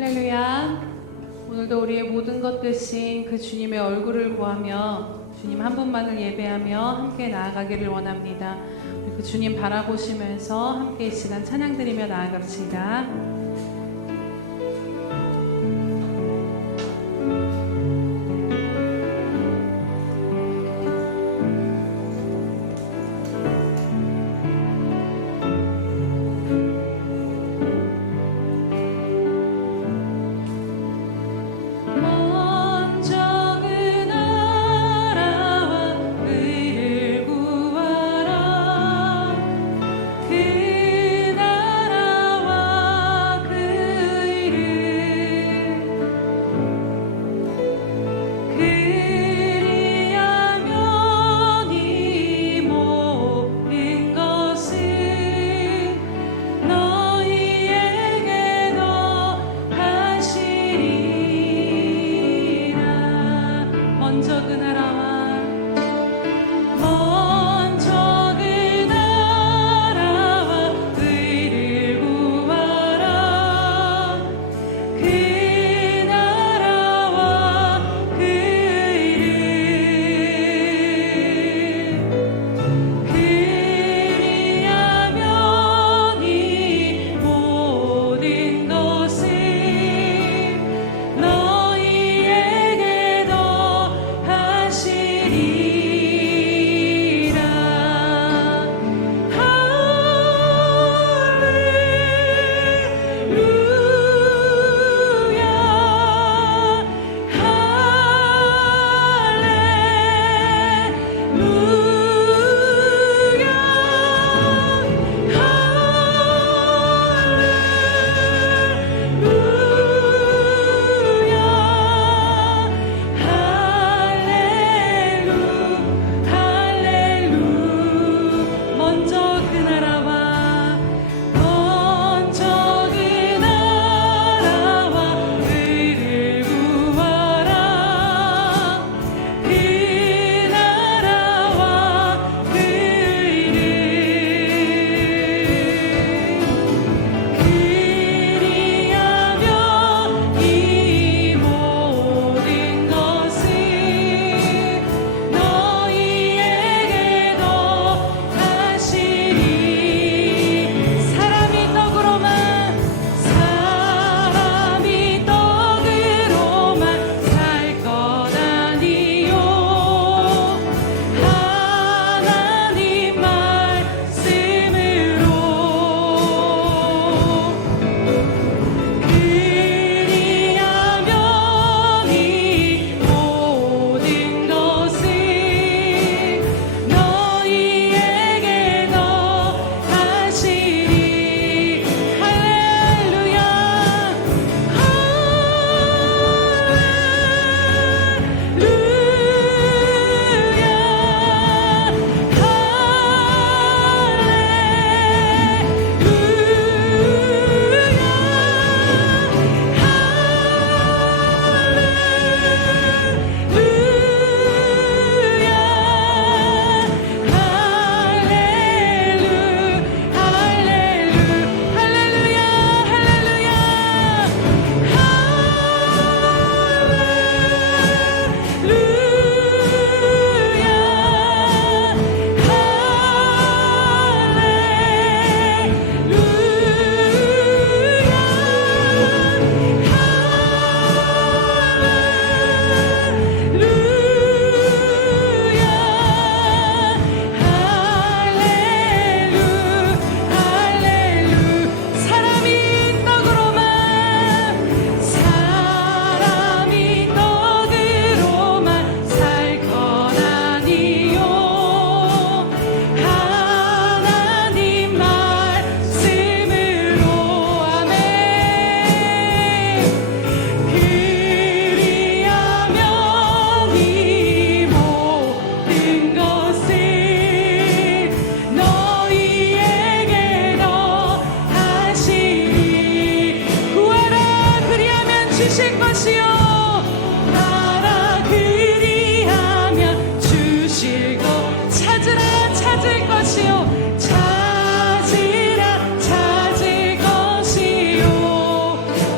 할렐루야. 오늘도 우리의 모든 것 되신 그 주님의 얼굴을 구하며 주님 한 분만을 예배하며 함께 나아가기를 원합니다. 그 주님 바라보시면서 함께 이 시간 찬양드리며 나아갑시다.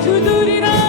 두드리라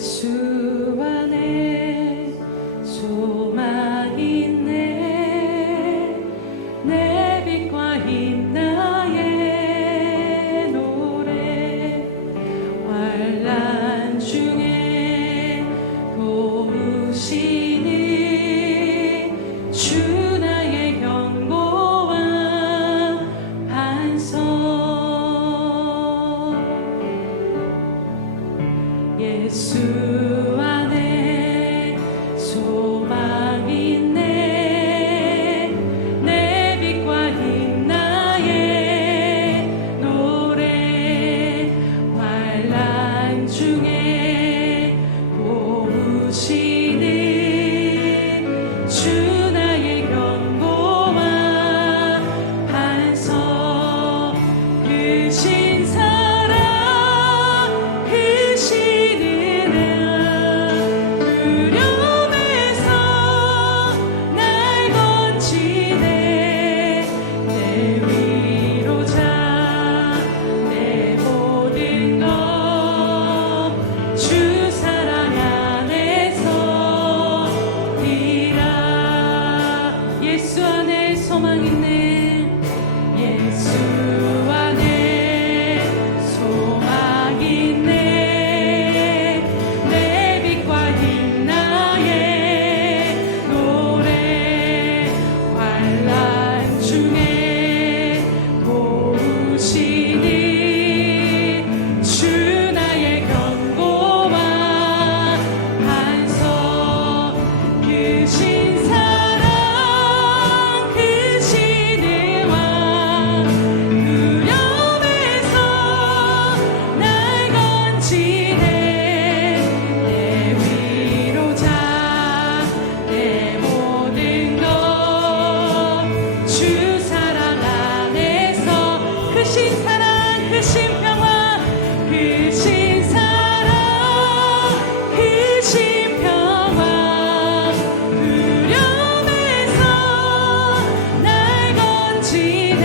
예수 안에 소망 있네. 내 빛과 힘 나의 노래. 환난 중에 도우시니 주 나의 견고한 반석. 예수 안에 소망 있네. 내 빛과 힘 나의 노래. 환난 중에 도우시니 주 나의 견고한 반석. 크신 사랑 크신 두려움에서 날 건지네. 내 위로자 내 모든 것 주 사랑 안에서 이라. 예수 안에 소망 있네. 예수 안에 소망 있네. 내 빛과 힘 나의 노래. 환난 중에 도우시니 주 나의 견고한 반석. 크신 사랑 크신 은왕 두려움에서 날 건지네. 내 위로자 내 모든 것 주 사랑 안에서. 크신 사랑 크신 평화 크신 사랑 크신 평화 두려움에서 날 건지네.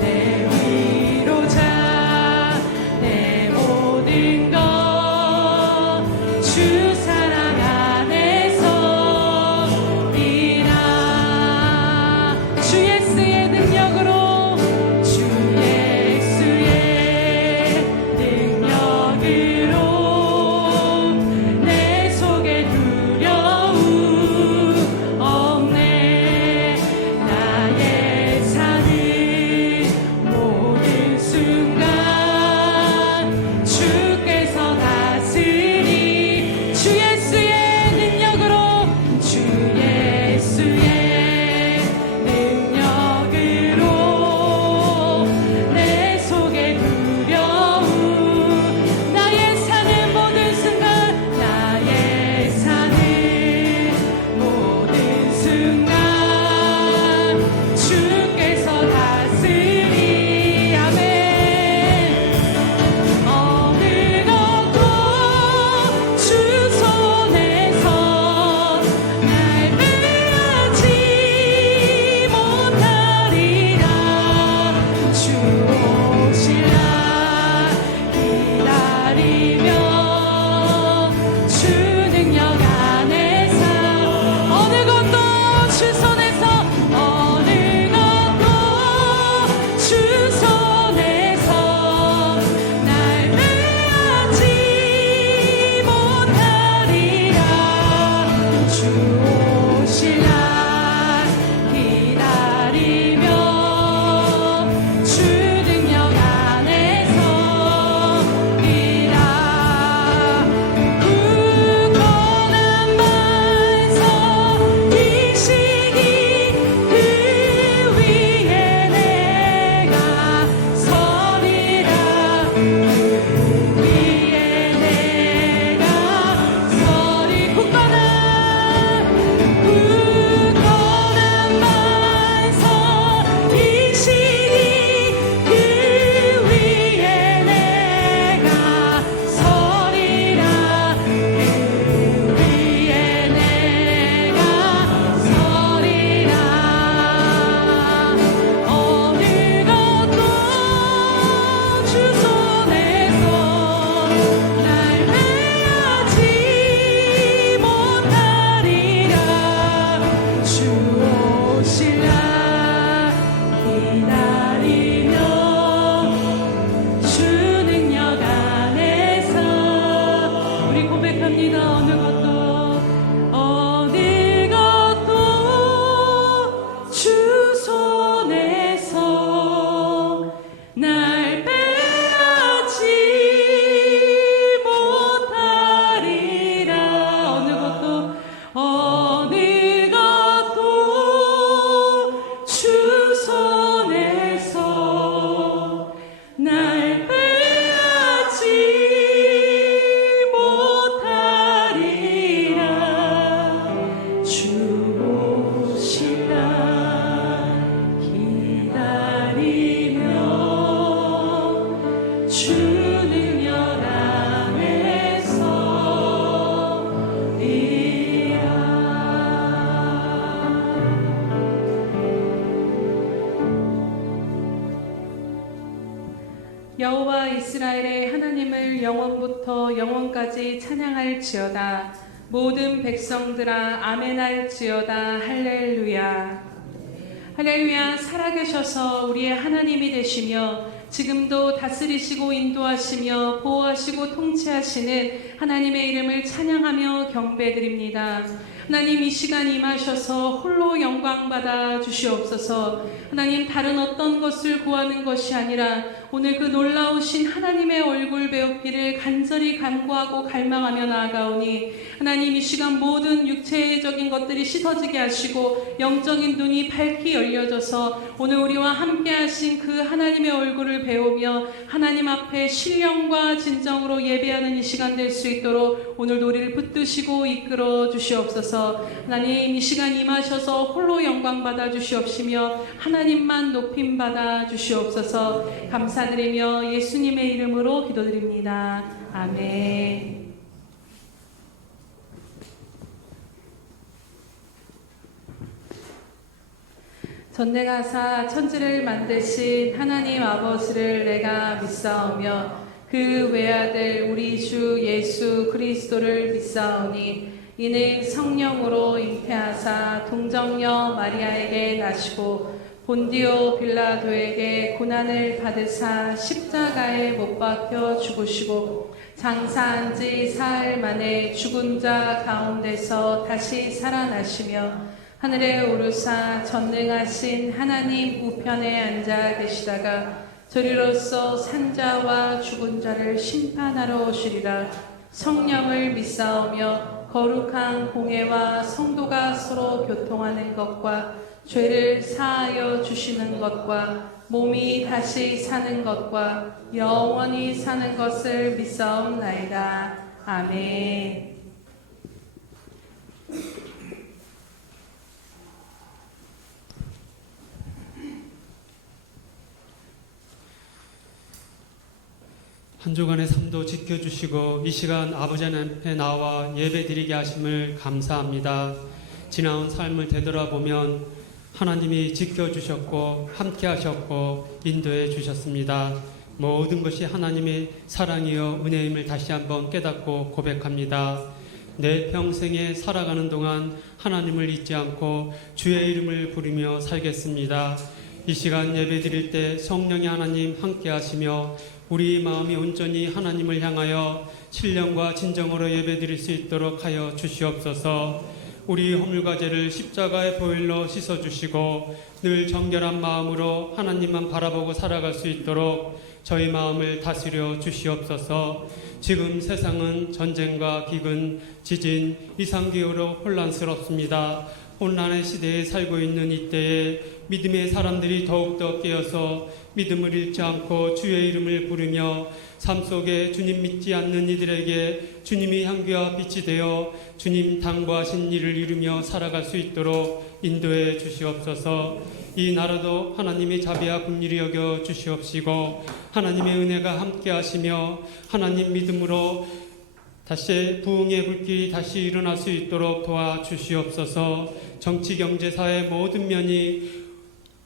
내 위로자 내 모든 것 주 사랑 안에서 이라. 주 예수의 능력으로 주 예수의 여호와 이스라엘의 하나님을 영원부터 영원까지 찬양할지어다. 모든 백성들아 아멘할지어다. 할렐루야. 할렐루야. 살아계셔서 우리의 하나님이 되시며 지금도 다스리시고 인도하시며 보호하시고 통치하시는 하나님의 이름을 찬양하며 경배드립니다. 하나님, 이 시간 임하셔서 홀로 영광 받아 주시옵소서. 하나님, 다른 어떤 것을 구하는 것이 아니라 오늘 그 놀라우신 하나님의 얼굴 배우기를 간절히 간구하고 갈망하며 나아가오니, 하나님, 이 시간 모든 육체적인 것들이 씻어지게 하시고 영적인 눈이 밝히 열려져서 오늘 우리와 함께 하신 그 하나님의 얼굴을 배우며 하나님 앞에 신령과 진정으로 예배하는 이 시간 될 수 있도록 오늘도 우리를 붙드시고 이끌어 주시옵소서. 하나님, 이 시간 임하셔서 홀로 영광 받아 주시옵시며 하나님만 높임 받아 주시옵소서. 감사드리며 예수님의 이름으로 기도드립니다. 아멘. 전능하사 천지를 만드신 하나님 아버지를 내가 믿사오며 그 외아들 우리 주 예수 그리스도를 믿사오니 이는 성령으로 잉태하사 동정녀 마리아에게 나시고 본디오 빌라도에게 고난을 받으사 십자가에 못 박혀 죽으시고 장사한 지 사흘 만에 죽은 자 가운데서 다시 살아나시며 하늘에 오르사 전능하신 하나님 우편에 앉아 계시다가 저리로서 산자와 죽은 자를 심판하러 오시리라. 성령을 믿사오며 거룩한 공회와 성도가 서로 교통하는 것과 죄를 사하여 주시는 것과 몸이 다시 사는 것과 영원히 사는 것을 믿사옵나이다. 아멘. 한 주간의 삶도 지켜주시고 이 시간 아버지 앞에 나와 예배드리게 하심을 감사합니다. 지나온 삶을 되돌아보면 하나님이 지켜주셨고 함께하셨고 인도해 주셨습니다. 모든 것이 하나님의 사랑이요 은혜임을 다시 한번 깨닫고 고백합니다. 내 평생에 살아가는 동안 하나님을 잊지 않고 주의 이름을 부르며 살겠습니다. 이 시간 예배드릴 때 성령의 하나님 함께하시며 우리 마음이 온전히 하나님을 향하여 신령과 진정으로 예배드릴 수 있도록 하여 주시옵소서. 우리 허물과 죄를 십자가의 보혈로 씻어주시고 늘 정결한 마음으로 하나님만 바라보고 살아갈 수 있도록 저희 마음을 다스려 주시옵소서. 지금 세상은 전쟁과 기근, 지진, 이상기후로 혼란스럽습니다. 혼란의 시대에 살고 있는 이때에 믿음의 사람들이 더욱더 깨어서 믿음을 잃지 않고 주의 이름을 부르며 삶 속에 주님 믿지 않는 이들에게 주님이 향기와 빛이 되어 주님 당부하신 일을 이루며 살아갈 수 있도록 인도해 주시옵소서. 이 나라도 하나님의 자비와 긍휼히 여겨 주시옵시고 하나님의 은혜가 함께 하시며 하나님 믿음으로 다시 부흥의 불길이 다시 일어날 수 있도록 도와주시옵소서. 정치, 경제, 사회 모든 면이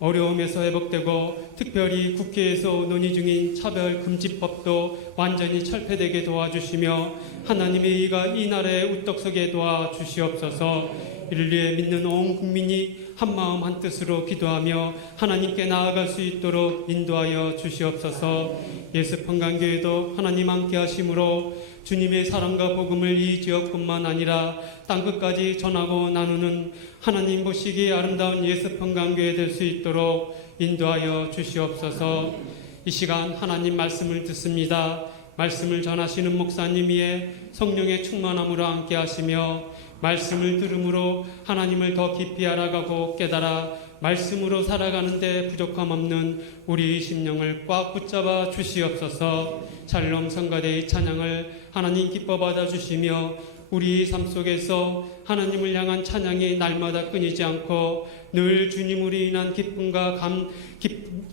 어려움에서 회복되고 특별히 국회에서 논의 중인 차별금지법도 완전히 철폐되게 도와주시며 하나님의 의가 이 나라에 우떡 서게 도와주시옵소서. 이를 위해 믿는 온 국민이 한마음 한뜻으로 기도하며 하나님께 나아갈 수 있도록 인도하여 주시옵소서. 예수평강교회도 하나님 함께 하심으로 주님의 사랑과 복음을 이 지역뿐만 아니라 땅끝까지 전하고 나누는 하나님 보시기에 아름다운 예수평강교회 될 수 있도록 인도하여 주시옵소서. 이 시간 하나님 말씀을 듣습니다. 말씀을 전하시는 목사님 위에 성령의 충만함으로 함께 하시며 말씀을 들음으로 하나님을 더 깊이 알아가고 깨달아 말씀으로 살아가는데 부족함 없는 우리 심령을 꽉 붙잡아 주시옵소서. 샬롬 성가대의 찬양을 하나님 기뻐 받아 주시며 우리 삶 속에서 하나님을 향한 찬양이 날마다 끊이지 않고 늘 주님으로 인한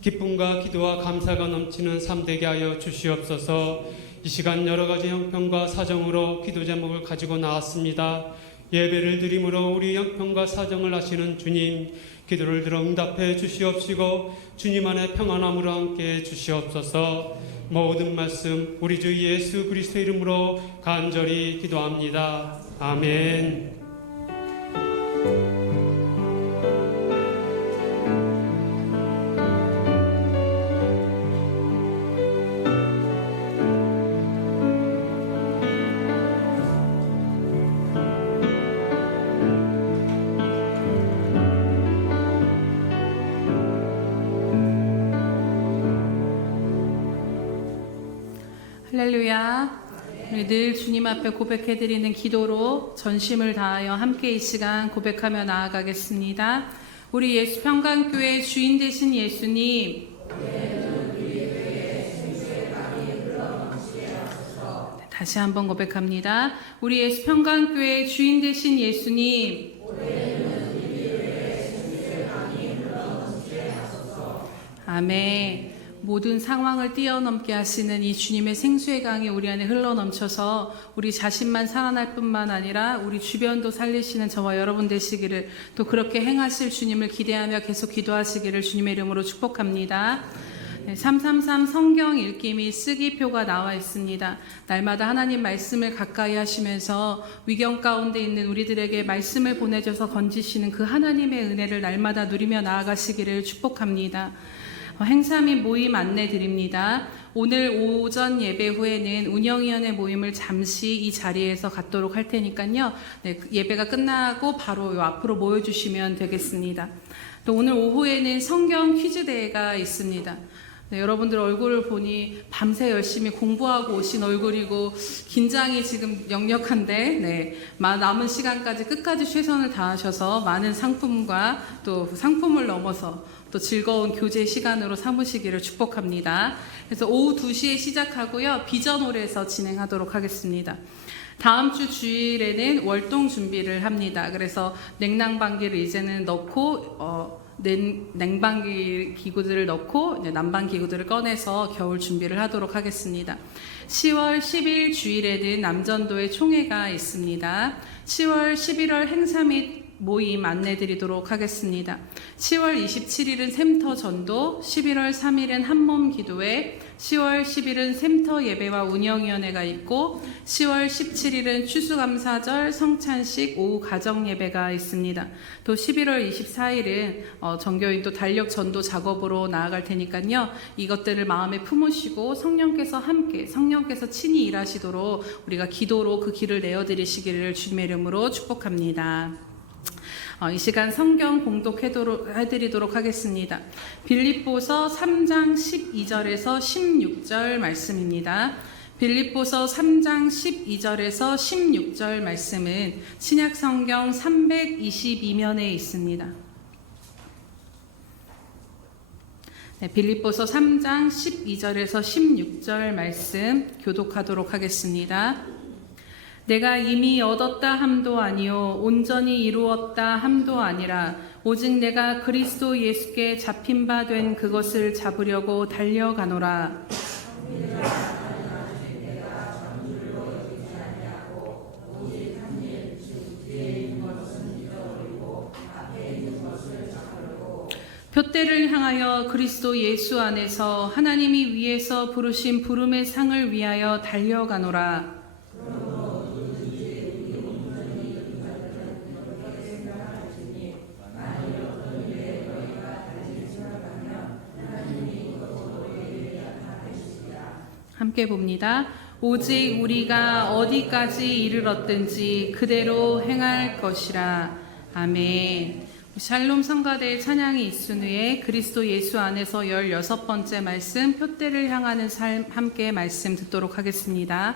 기쁨과 기도와 감사가 넘치는 삶 되게 하여 주시옵소서. 이 시간 여러 가지 형편과 사정으로 기도 제목을 가지고 나왔습니다. 예배를 드림으로 우리 형편과 사정을 아시는 주님, 기도를 들어 응답해 주시옵시고 주님 안에 평안함으로 함께 주시옵소서. 모든 말씀 우리 주 예수 그리스도 이름으로 간절히 기도합니다. 아멘. 할렐루야. 우리 늘 주님 앞에 고백해드리는 기도로 전심을 다하여 함께 이 시간 고백하며 나아가겠습니다. 우리 예수 평강교회 주인 되신 예수님, 다시 한번 고백합니다. 우리 예수 평강교회 주인 되신 예수님, 아멘. 모든 상황을 뛰어넘게 하시는 이 주님의 생수의 강이 우리 안에 흘러넘쳐서 우리 자신만 살아날 뿐만 아니라 우리 주변도 살리시는 저와 여러분 되시기를, 또 그렇게 행하실 주님을 기대하며 계속 기도하시기를 주님의 이름으로 축복합니다. 333 성경 읽기 및 쓰기표가 나와 있습니다. 날마다 하나님 말씀을 가까이 하시면서 위경 가운데 있는 우리들에게 말씀을 보내줘서 건지시는 그 하나님의 은혜를 날마다 누리며 나아가시기를 축복합니다. 행사 및 모임 안내 드립니다. 오늘 오전 예배 후에는 운영위원회 모임을 잠시 이 자리에서 갖도록 할 테니까요. 네, 예배가 끝나고 바로 앞으로 모여주시면 되겠습니다. 또 오늘 오후에는 성경 퀴즈 대회가 있습니다. 네, 여러분들 얼굴을 보니 밤새 열심히 공부하고 오신 얼굴이고 긴장이 지금 역력한데, 네, 남은 시간까지 끝까지 최선을 다하셔서 많은 상품과 또 상품을 넘어서 또 즐거운 교제 시간으로 삼으시기를 축복합니다. 그래서 오후 2시에 시작하고요. 비전홀에서 진행하도록 하겠습니다. 다음 주 주일에는 월동 준비를 합니다. 그래서 냉난방기를 이제는 넣고 냉방기 기구들을 넣고 난방 기구들을 꺼내서 겨울 준비를 하도록 하겠습니다. 10월 10일 주일에는 남전도에 총회가 있습니다. 10월 11월 행사 및 모임 안내드리도록 하겠습니다. 10월 27일은 샘터 전도, 11월 3일은 한몸 기도회, 10월 10일은 샘터 예배와 운영위원회가 있고 10월 17일은 추수감사절 성찬식 오후 가정예배가 있습니다. 또 11월 24일은 정교인 또 달력 전도 작업으로 나아갈 테니까요. 이것들을 마음에 품으시고 성령께서 친히 일하시도록 우리가 기도로 그 길을 내어드리시기를 주님의 이름으로 축복합니다. 이 시간 성경 공독해드리도록 하겠습니다. 빌립보서 3장 12절에서 16절 말씀입니다. 빌립보서 3장 12절에서 16절 말씀은 신약성경 322면에 있습니다. 네, 빌립보서 3장 12절에서 16절 말씀 교독하도록 하겠습니다. 내가 이미 얻었다 함도 아니요 온전히 이루었다 함도 아니라 오직 내가 그리스도 예수께 잡힌 바 된 그것을 잡으려고 달려가노라. 표대를 향하여 그리스도 예수 안에서 하나님이 위에서 부르신 부름의 상을 위하여 달려가노라. 함께 봅니다. 오직 우리가 어디까지 이르렀든지 그대로 행할 것이라. 아멘. 샬롬 성가대의 찬양이 있은 후에 그리스도 예수 안에서 16번째 말씀 표대를 향하는 삶 함께 말씀 듣도록 하겠습니다.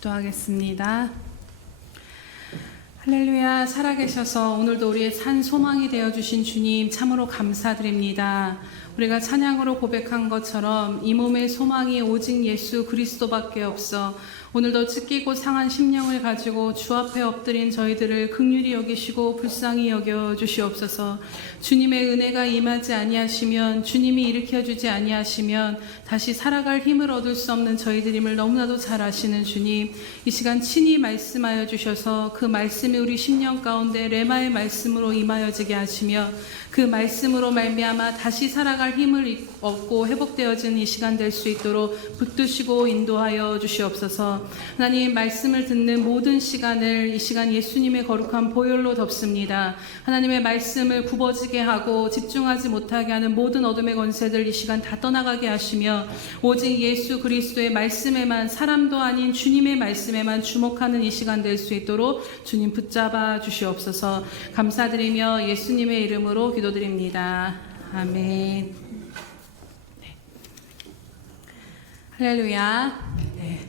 기도하겠습니다. 할렐루야. 살아계셔서 오늘도 우리의 산 소망이 되어주신 주님 참으로 감사드립니다. 우리가 찬양으로 고백한 것처럼 이 몸의 소망이 오직 예수 그리스도밖에 없어 오늘도 찢기고 상한 심령을 가지고 주 앞에 엎드린 저희들을 긍휼히 여기시고 불쌍히 여겨 주시옵소서. 주님의 은혜가 임하지 아니하시면, 주님이 일으켜주지 아니하시면 다시 살아갈 힘을 얻을 수 없는 저희들임을 너무나도 잘 아시는 주님, 이 시간 친히 말씀하여 주셔서 그 말씀이 우리 심령 가운데 레마의 말씀으로 임하여지게 하시며 그 말씀으로 말미암아 다시 살아갈 힘을 얻고 회복되어지는 이 시간 될 수 있도록 붙드시고 인도하여 주시옵소서. 하나님, 말씀을 듣는 모든 시간을 이 시간 예수님의 거룩한 보혈로 덮습니다. 하나님의 말씀을 굽어지게 하고 집중하지 못하게 하는 모든 어둠의 권세들 이 시간 다 떠나가게 하시며 오직 예수 그리스도의 말씀에만, 사람도 아닌 주님의 말씀에만 주목하는 이 시간 될 수 있도록 주님 붙잡아 주시옵소서. 감사드리며 예수님의 이름으로 기도드립니다. 아멘. 네. 할렐루야. 네.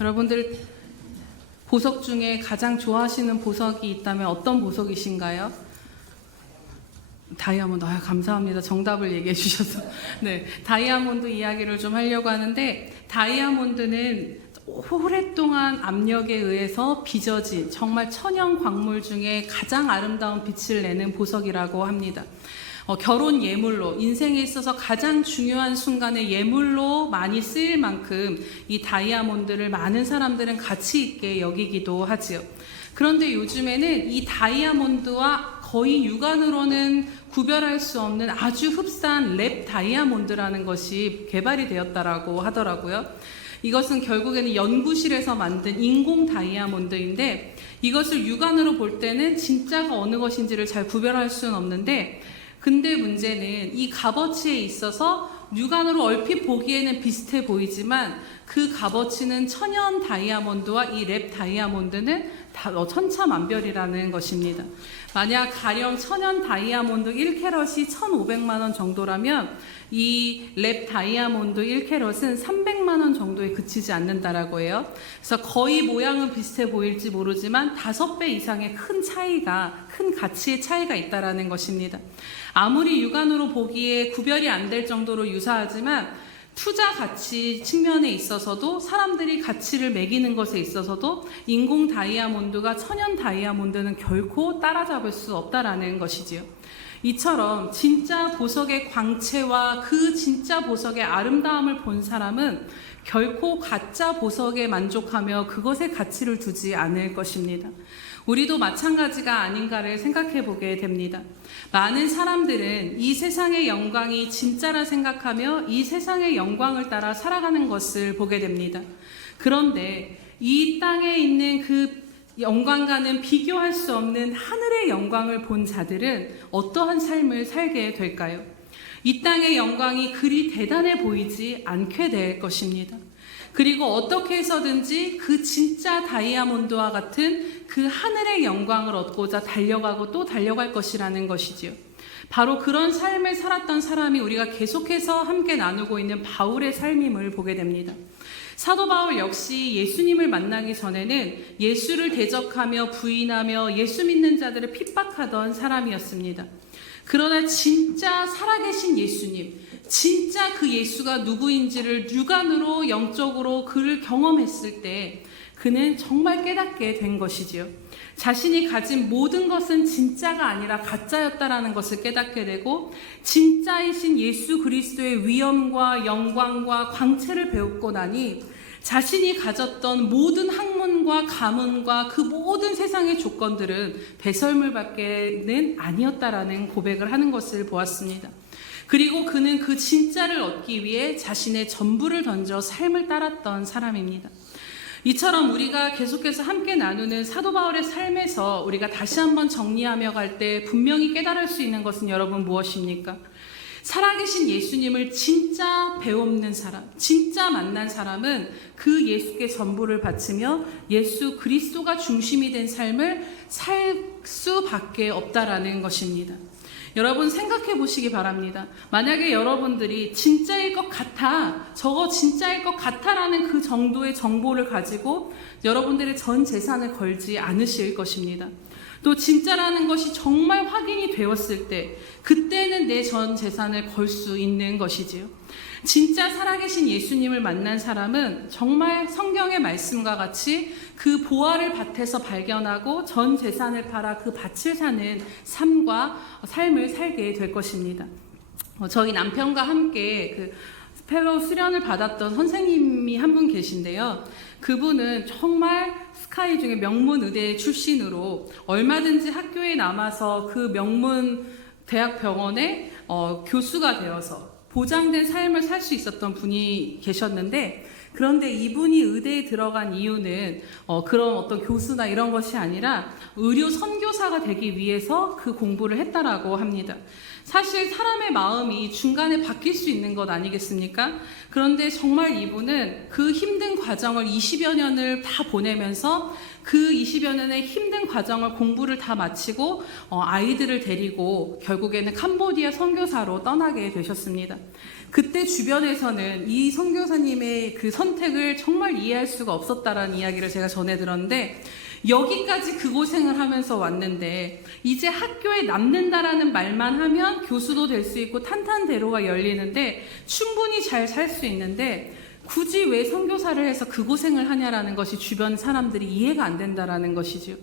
여러분들 보석 중에 가장 좋아하시는 보석이 있다면 어떤 보석이신가요? 다이아몬드. 감사합니다. 정답을 얘기해 주셔서. 네, 다이아몬드 이야기를 좀 하려고 하는데, 다이아몬드는 오랫동안 압력에 의해서 빚어진 정말 천연 광물 중에 가장 아름다운 빛을 내는 보석이라고 합니다. 결혼 예물로, 인생에 있어서 가장 중요한 순간에 예물로 많이 쓰일 만큼 이 다이아몬드를 많은 사람들은 가치 있게 여기기도 하지요. 그런데 요즘에는 이 다이아몬드와 거의 육안으로는 구별할 수 없는 아주 흡사한 랩 다이아몬드라는 것이 개발이 되었다라고 하더라고요. 이것은 결국에는 연구실에서 만든 인공 다이아몬드인데, 이것을 육안으로 볼 때는 진짜가 어느 것인지를 잘 구별할 수는 없는데, 근데 문제는 이 값어치에 있어서 육안으로 얼핏 보기에는 비슷해 보이지만 그 값어치는 천연 다이아몬드와 이 랩 다이아몬드는 천차만별이라는 것입니다. 만약 가령 천연 다이아몬드 1캐럿이 1,500만 원 정도라면 이 랩 다이아몬드 1캐럿은 300만 원 정도에 그치지 않는다라고 해요. 그래서 거의 모양은 비슷해 보일지 모르지만 5배 이상의 큰 가치의 차이가 있다라는 것입니다. 아무리 육안으로 보기에 구별이 안 될 정도로 유사하지만 투자 가치 측면에 있어서도, 사람들이 가치를 매기는 것에 있어서도 인공 다이아몬드가 천연 다이아몬드는 결코 따라잡을 수 없다라는 것이지요. 이처럼 진짜 보석의 광채와 그 진짜 보석의 아름다움을 본 사람은 결코 가짜 보석에 만족하며 그것에 가치를 두지 않을 것입니다. 우리도 마찬가지가 아닌가를 생각해 보게 됩니다. 많은 사람들은 이 세상의 영광이 진짜라 생각하며 이 세상의 영광을 따라 살아가는 것을 보게 됩니다. 그런데 이 땅에 있는 그 영광과는 비교할 수 없는 하늘의 영광을 본 자들은 어떠한 삶을 살게 될까요? 이 땅의 영광이 그리 대단해 보이지 않게 될 것입니다. 그리고 어떻게 해서든지 그 진짜 다이아몬드와 같은 그 하늘의 영광을 얻고자 달려가고 또 달려갈 것이라는 것이지요. 바로 그런 삶을 살았던 사람이 우리가 계속해서 함께 나누고 있는 바울의 삶임을 보게 됩니다. 사도 바울 역시 예수님을 만나기 전에는 예수를 대적하며 부인하며 예수 믿는 자들을 핍박하던 사람이었습니다. 그러나 진짜 살아계신 예수님, 진짜 그 예수가 누구인지를 육안으로 영적으로 그를 경험했을 때 그는 정말 깨닫게 된 것이지요. 자신이 가진 모든 것은 진짜가 아니라 가짜였다라는 것을 깨닫게 되고, 진짜이신 예수 그리스도의 위엄과 영광과 광채를 배우고 나니 자신이 가졌던 모든 학문과 가문과 그 모든 세상의 조건들은 배설물밖에는 아니었다라는 고백을 하는 것을 보았습니다. 그리고 그는 그 진짜를 얻기 위해 자신의 전부를 던져 삶을 따랐던 사람입니다. 이처럼 우리가 계속해서 함께 나누는 사도 바울의 삶에서 우리가 다시 한번 정리하며 갈 때 분명히 깨달을 수 있는 것은 여러분 무엇입니까? 살아계신 예수님을 진짜 배움는 사람, 진짜 만난 사람은 그 예수께 전부를 바치며 예수 그리스도가 중심이 된 삶을 살 수밖에 없다라는 것입니다. 여러분 생각해 보시기 바랍니다. 만약에 여러분들이 진짜일 것 같아, 저거 진짜일 것 같아라는 그 정도의 정보를 가지고 여러분들의 전 재산을 걸지 않으실 것입니다. 또 진짜라는 것이 정말 확인이 되었을 때 그때는 내 전 재산을 걸 수 있는 것이지요. 진짜 살아계신 예수님을 만난 사람은 정말 성경의 말씀과 같이 그 보화를 밭에서 발견하고 전 재산을 팔아 그 밭을 사는 삶을 살게 될 것입니다. 저희 남편과 함께 그 펠로우 수련을 받았던 선생님이 한 분 계신데요. 그분은 정말 스카이 중에 명문 의대 출신으로 얼마든지 학교에 남아서 그 명문 대학병원에 교수가 되어서 보장된 삶을 살 수 있었던 분이 계셨는데, 그런데 이분이 의대에 들어간 이유는 그런 어떤 교수나 이런 것이 아니라 의료 선교사가 되기 위해서 그 공부를 했다라고 합니다. 사실 사람의 마음이 중간에 바뀔 수 있는 것 아니겠습니까? 그런데 정말 이분은 그 힘든 과정을 20여 년을 다 보내면서 그 20여 년의 힘든 과정을 공부를 다 마치고 아이들을 데리고 결국에는 캄보디아 선교사로 떠나게 되셨습니다. 그때 주변에서는 이 선교사님의 그 선택을 정말 이해할 수가 없었다라는 이야기를 제가 전해 들었는데, 여기까지 그 고생을 하면서 왔는데 이제 학교에 남는다라는 말만 하면 교수도 될 수 있고 탄탄대로가 열리는데 충분히 잘 살 수 있는데 굳이 왜 선교사를 해서 그 고생을 하냐라는 것이 주변 사람들이 이해가 안 된다라는 것이죠.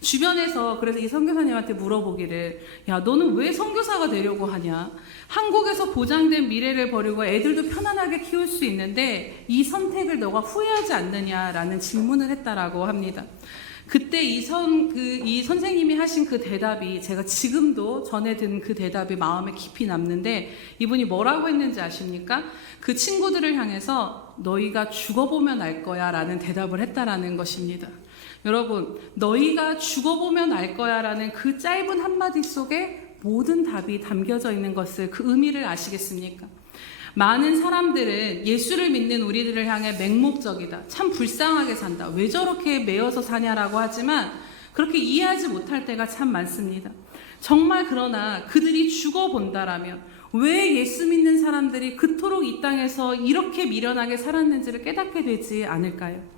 주변에서 그래서 이 선교사님한테 물어보기를, 야, 너는 왜 선교사가 되려고 하냐? 한국에서 보장된 미래를 버리고 애들도 편안하게 키울 수 있는데 이 선택을 너가 후회하지 않느냐라는 질문을 했다라고 합니다. 그때 이 선생님이 하신 그 대답이 제가 지금도 전에 든 그 대답이 마음에 깊이 남는데, 이분이 뭐라고 했는지 아십니까? 그 친구들을 향해서 너희가 죽어보면 알 거야 라는 대답을 했다라는 것입니다. 여러분, 너희가 죽어보면 알 거야 라는 그 짧은 한마디 속에 모든 답이 담겨져 있는 것을, 그 의미를 아시겠습니까? 많은 사람들은 예수를 믿는 우리들을 향해 맹목적이다, 참 불쌍하게 산다, 왜 저렇게 매여서 사냐라고 하지만 그렇게 이해하지 못할 때가 참 많습니다. 정말 그러나 그들이 죽어본다라면 왜 예수 믿는 사람들이 그토록 이 땅에서 이렇게 미련하게 살았는지를 깨닫게 되지 않을까요?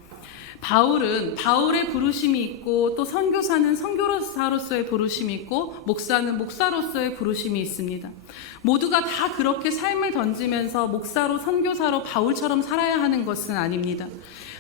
바울은 바울의 부르심이 있고, 또 선교사는 선교사로서의 부르심이 있고, 목사는 목사로서의 부르심이 있습니다. 모두가 다 그렇게 삶을 던지면서 목사로 선교사로 바울처럼 살아야 하는 것은 아닙니다.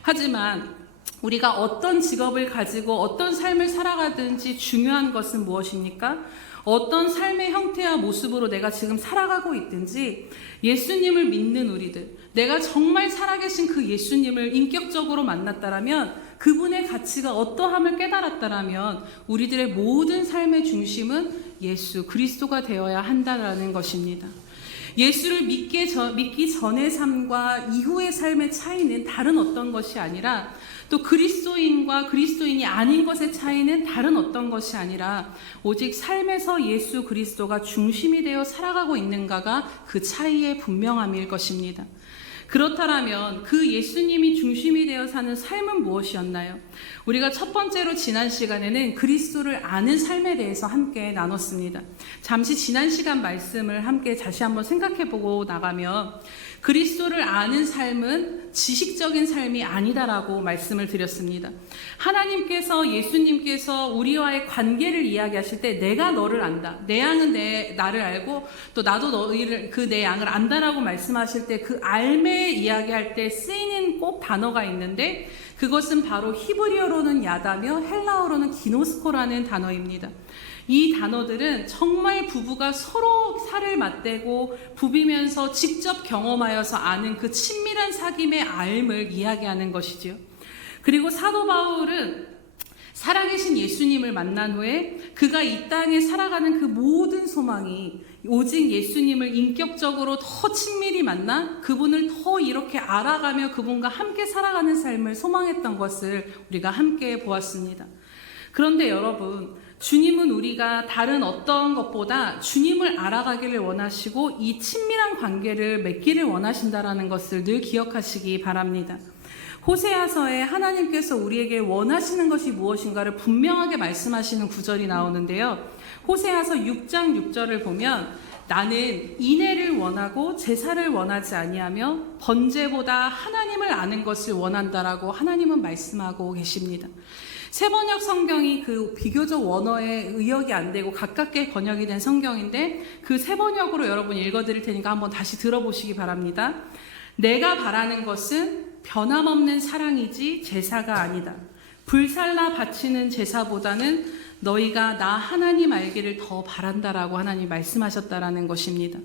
하지만 우리가 어떤 직업을 가지고 어떤 삶을 살아가든지 중요한 것은 무엇입니까? 어떤 삶의 형태와 모습으로 내가 지금 살아가고 있든지 예수님을 믿는 우리들, 내가 정말 살아계신 그 예수님을 인격적으로 만났다라면, 그분의 가치가 어떠함을 깨달았다라면 우리들의 모든 삶의 중심은 예수 그리스도가 되어야 한다는 것입니다. 예수를 믿기 전의 삶과 이후의 삶의 차이는 다른 어떤 것이 아니라, 또 그리스도인과 그리스도인이 아닌 것의 차이는 다른 어떤 것이 아니라 오직 삶에서 예수 그리스도가 중심이 되어 살아가고 있는가가 그 차이의 분명함일 것입니다. 그렇다면 그 예수님이 중심이 되어 사는 삶은 무엇이었나요? 우리가 첫 번째로 지난 시간에는 그리스도를 아는 삶에 대해서 함께 나눴습니다. 잠시 지난 시간 말씀을 함께 다시 한번 생각해보고 나가면, 그리스도를 아는 삶은 지식적인 삶이 아니다라고 말씀을 드렸습니다. 하나님께서, 예수님께서 우리와의 관계를 이야기하실 때 내가 너를 안다, 내 양은 나를 알고 또 나도 너희를, 그 내 양을 안다라고 말씀하실 때 그 알매 이야기할 때 쓰이는 꼭 단어가 있는데, 그것은 바로 히브리어로는 야다며 헬라어로는 기노스코라는 단어입니다. 이 단어들은 정말 부부가 서로 살을 맞대고 부비면서 직접 경험하여서 아는 그 친밀한 사귐의 알을 이야기하는 것이지요. 그리고 사도 바울은 살아계신 예수님을 만난 후에 그가 이 땅에 살아가는 그 모든 소망이 오직 예수님을 인격적으로 더 친밀히 만나 그분을 더 이렇게 알아가며 그분과 함께 살아가는 삶을 소망했던 것을 우리가 함께 보았습니다. 그런데 여러분, 주님은 우리가 다른 어떤 것보다 주님을 알아가기를 원하시고 이 친밀한 관계를 맺기를 원하신다라는 것을 늘 기억하시기 바랍니다. 호세아서에 하나님께서 우리에게 원하시는 것이 무엇인가를 분명하게 말씀하시는 구절이 나오는데요. 호세아서 6장 6절을 보면 나는 인애를 원하고 제사를 원하지 아니하며 번제보다 하나님을 아는 것을 원한다라고 하나님은 말씀하고 계십니다. 세번역 성경이 그 비교적 원어에 의역이 안 되고 가깝게 번역이 된 성경인데 그 세번역으로 여러분 읽어드릴 테니까 한번 다시 들어보시기 바랍니다. 내가 바라는 것은 변함없는 사랑이지 제사가 아니다. 불살라 바치는 제사보다는 너희가 나 하나님 알기를 더 바란다라고 하나님 말씀하셨다라는 것입니다.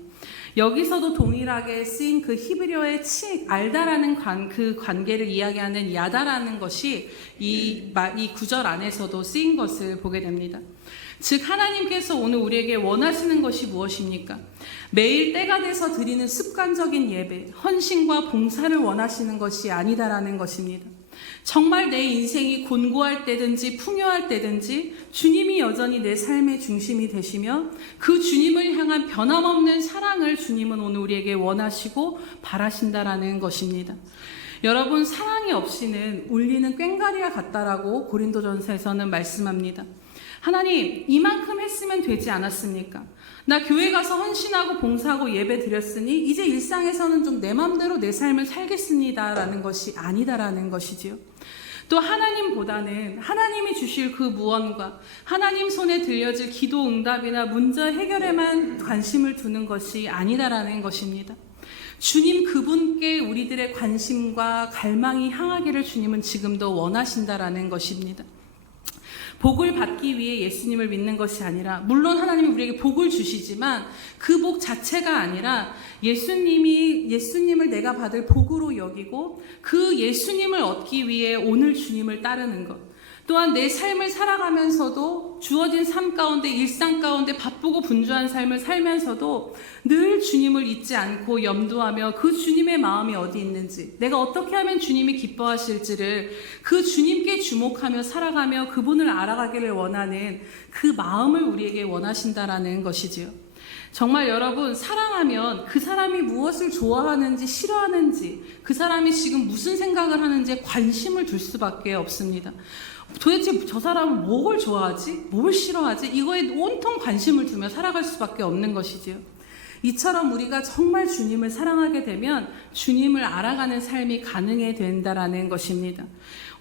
여기서도 동일하게 쓰인 그 히브리어의 알다라는 그 관계를 이야기하는 야다라는 것이 이 구절 안에서도 쓰인 것을 보게 됩니다. 즉 하나님께서 오늘 우리에게 원하시는 것이 무엇입니까? 매일 때가 돼서 드리는 습관적인 예배, 헌신과 봉사를 원하시는 것이 아니다라는 것입니다. 정말 내 인생이 곤고할 때든지 풍요할 때든지 주님이 여전히 내 삶의 중심이 되시며 그 주님을 향한 변함없는 사랑을 주님은 오늘 우리에게 원하시고 바라신다라는 것입니다. 여러분, 사랑이 없이는 울리는 꽹과리와 같다라고 고린도전서에서는 말씀합니다. 하나님, 이만큼 했으면 되지 않았습니까? 나 교회 가서 헌신하고 봉사하고 예배 드렸으니 이제 일상에서는 좀 내 맘대로 내 삶을 살겠습니다 라는 것이 아니다라는 것이지요. 또 하나님보다는 하나님이 주실 그 무언과 하나님 손에 들려질 기도 응답이나 문제 해결에만 관심을 두는 것이 아니다라는 것입니다. 주님 그분께 우리들의 관심과 갈망이 향하기를 주님은 지금도 원하신다라는 것입니다. 복을 받기 위해 예수님을 믿는 것이 아니라, 물론 하나님이 우리에게 복을 주시지만 그 복 자체가 아니라 예수님을 내가 받을 복으로 여기고 그 예수님을 얻기 위해 오늘 주님을 따르는 것, 또한 내 삶을 살아가면서도 주어진 삶 가운데 일상 가운데 바쁘고 분주한 삶을 살면서도 늘 주님을 잊지 않고 염두하며 그 주님의 마음이 어디 있는지, 내가 어떻게 하면 주님이 기뻐하실지를 그 주님께 주목하며 살아가며 그분을 알아가기를 원하는 그 마음을 우리에게 원하신다라는 것이지요. 정말 여러분, 사랑하면 그 사람이 무엇을 좋아하는지 싫어하는지, 그 사람이 지금 무슨 생각을 하는지에 관심을 둘 수밖에 없습니다. 도대체 저 사람은 뭘 좋아하지? 뭘 싫어하지? 이거에 온통 관심을 두며 살아갈 수밖에 없는 것이지요. 이처럼 우리가 정말 주님을 사랑하게 되면 주님을 알아가는 삶이 가능해 된다라는 것입니다.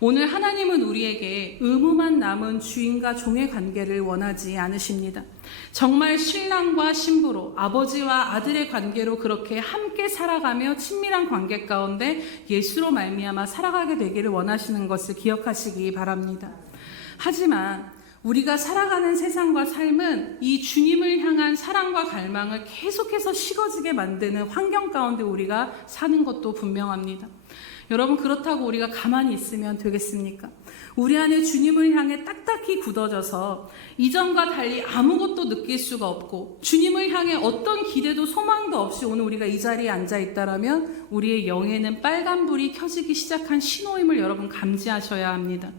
오늘 하나님은 우리에게 의무만 남은 주인과 종의 관계를 원하지 않으십니다. 정말 신랑과 신부로, 아버지와 아들의 관계로 그렇게 함께 살아가며 친밀한 관계 가운데 예수로 말미암아 살아가게 되기를 원하시는 것을 기억하시기 바랍니다. 하지만 우리가 살아가는 세상과 삶은 이 주님을 향한 사랑과 갈망을 계속해서 식어지게 만드는 환경 가운데 우리가 사는 것도 분명합니다. 여러분, 그렇다고 우리가 가만히 있으면 되겠습니까? 우리 안에 주님을 향해 딱딱히 굳어져서 이전과 달리 아무것도 느낄 수가 없고 주님을 향해 어떤 기대도 소망도 없이 오늘 우리가 이 자리에 앉아 있다라면 우리의 영에는 빨간불이 켜지기 시작한 신호임을 여러분 감지하셔야 합니다.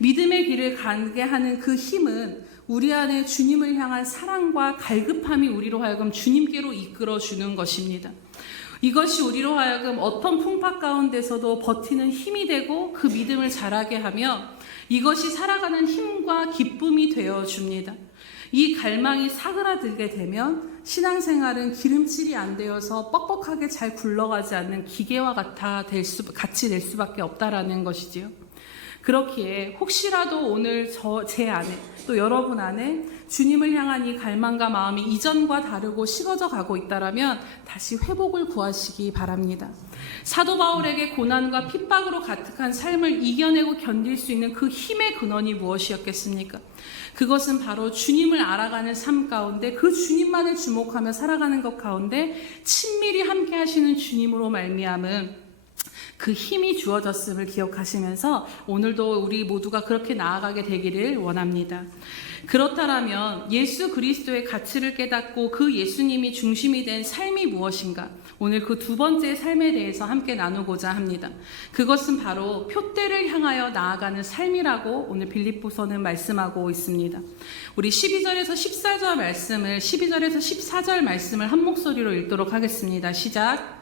믿음의 길을 가게 하는 그 힘은 우리 안에 주님을 향한 사랑과 갈급함이 우리로 하여금 주님께로 이끌어주는 것입니다. 이것이 우리로 하여금 어떤 풍파 가운데서도 버티는 힘이 되고 그 믿음을 자라게 하며 이것이 살아가는 힘과 기쁨이 되어줍니다. 이 갈망이 사그라들게 되면 신앙생활은 기름칠이 안 되어서 뻑뻑하게 잘 굴러가지 않는 기계와 같이 될 수밖에 없다라는 것이지요. 그렇기에 혹시라도 오늘 제 안에 또 여러분 안에 주님을 향한 이 갈망과 마음이 이전과 다르고 식어져 가고 있다라면 다시 회복을 구하시기 바랍니다. 사도 바울에게 고난과 핍박으로 가득한 삶을 이겨내고 견딜 수 있는 그 힘의 근원이 무엇이었겠습니까? 그것은 바로 주님을 알아가는 삶 가운데 그 주님만을 주목하며 살아가는 것 가운데 친밀히 함께 하시는 주님으로 말미암은 그 힘이 주어졌음을 기억하시면서 오늘도 우리 모두가 그렇게 나아가게 되기를 원합니다. 그렇다면 예수 그리스도의 가치를 깨닫고 그 예수님이 중심이 된 삶이 무엇인가? 오늘 그 두 번째 삶에 대해서 함께 나누고자 합니다. 그것은 바로 표대를 향하여 나아가는 삶이라고 오늘 빌립보서는 말씀하고 있습니다. 우리 12절에서 14절 말씀을 한 목소리로 읽도록 하겠습니다. 시작.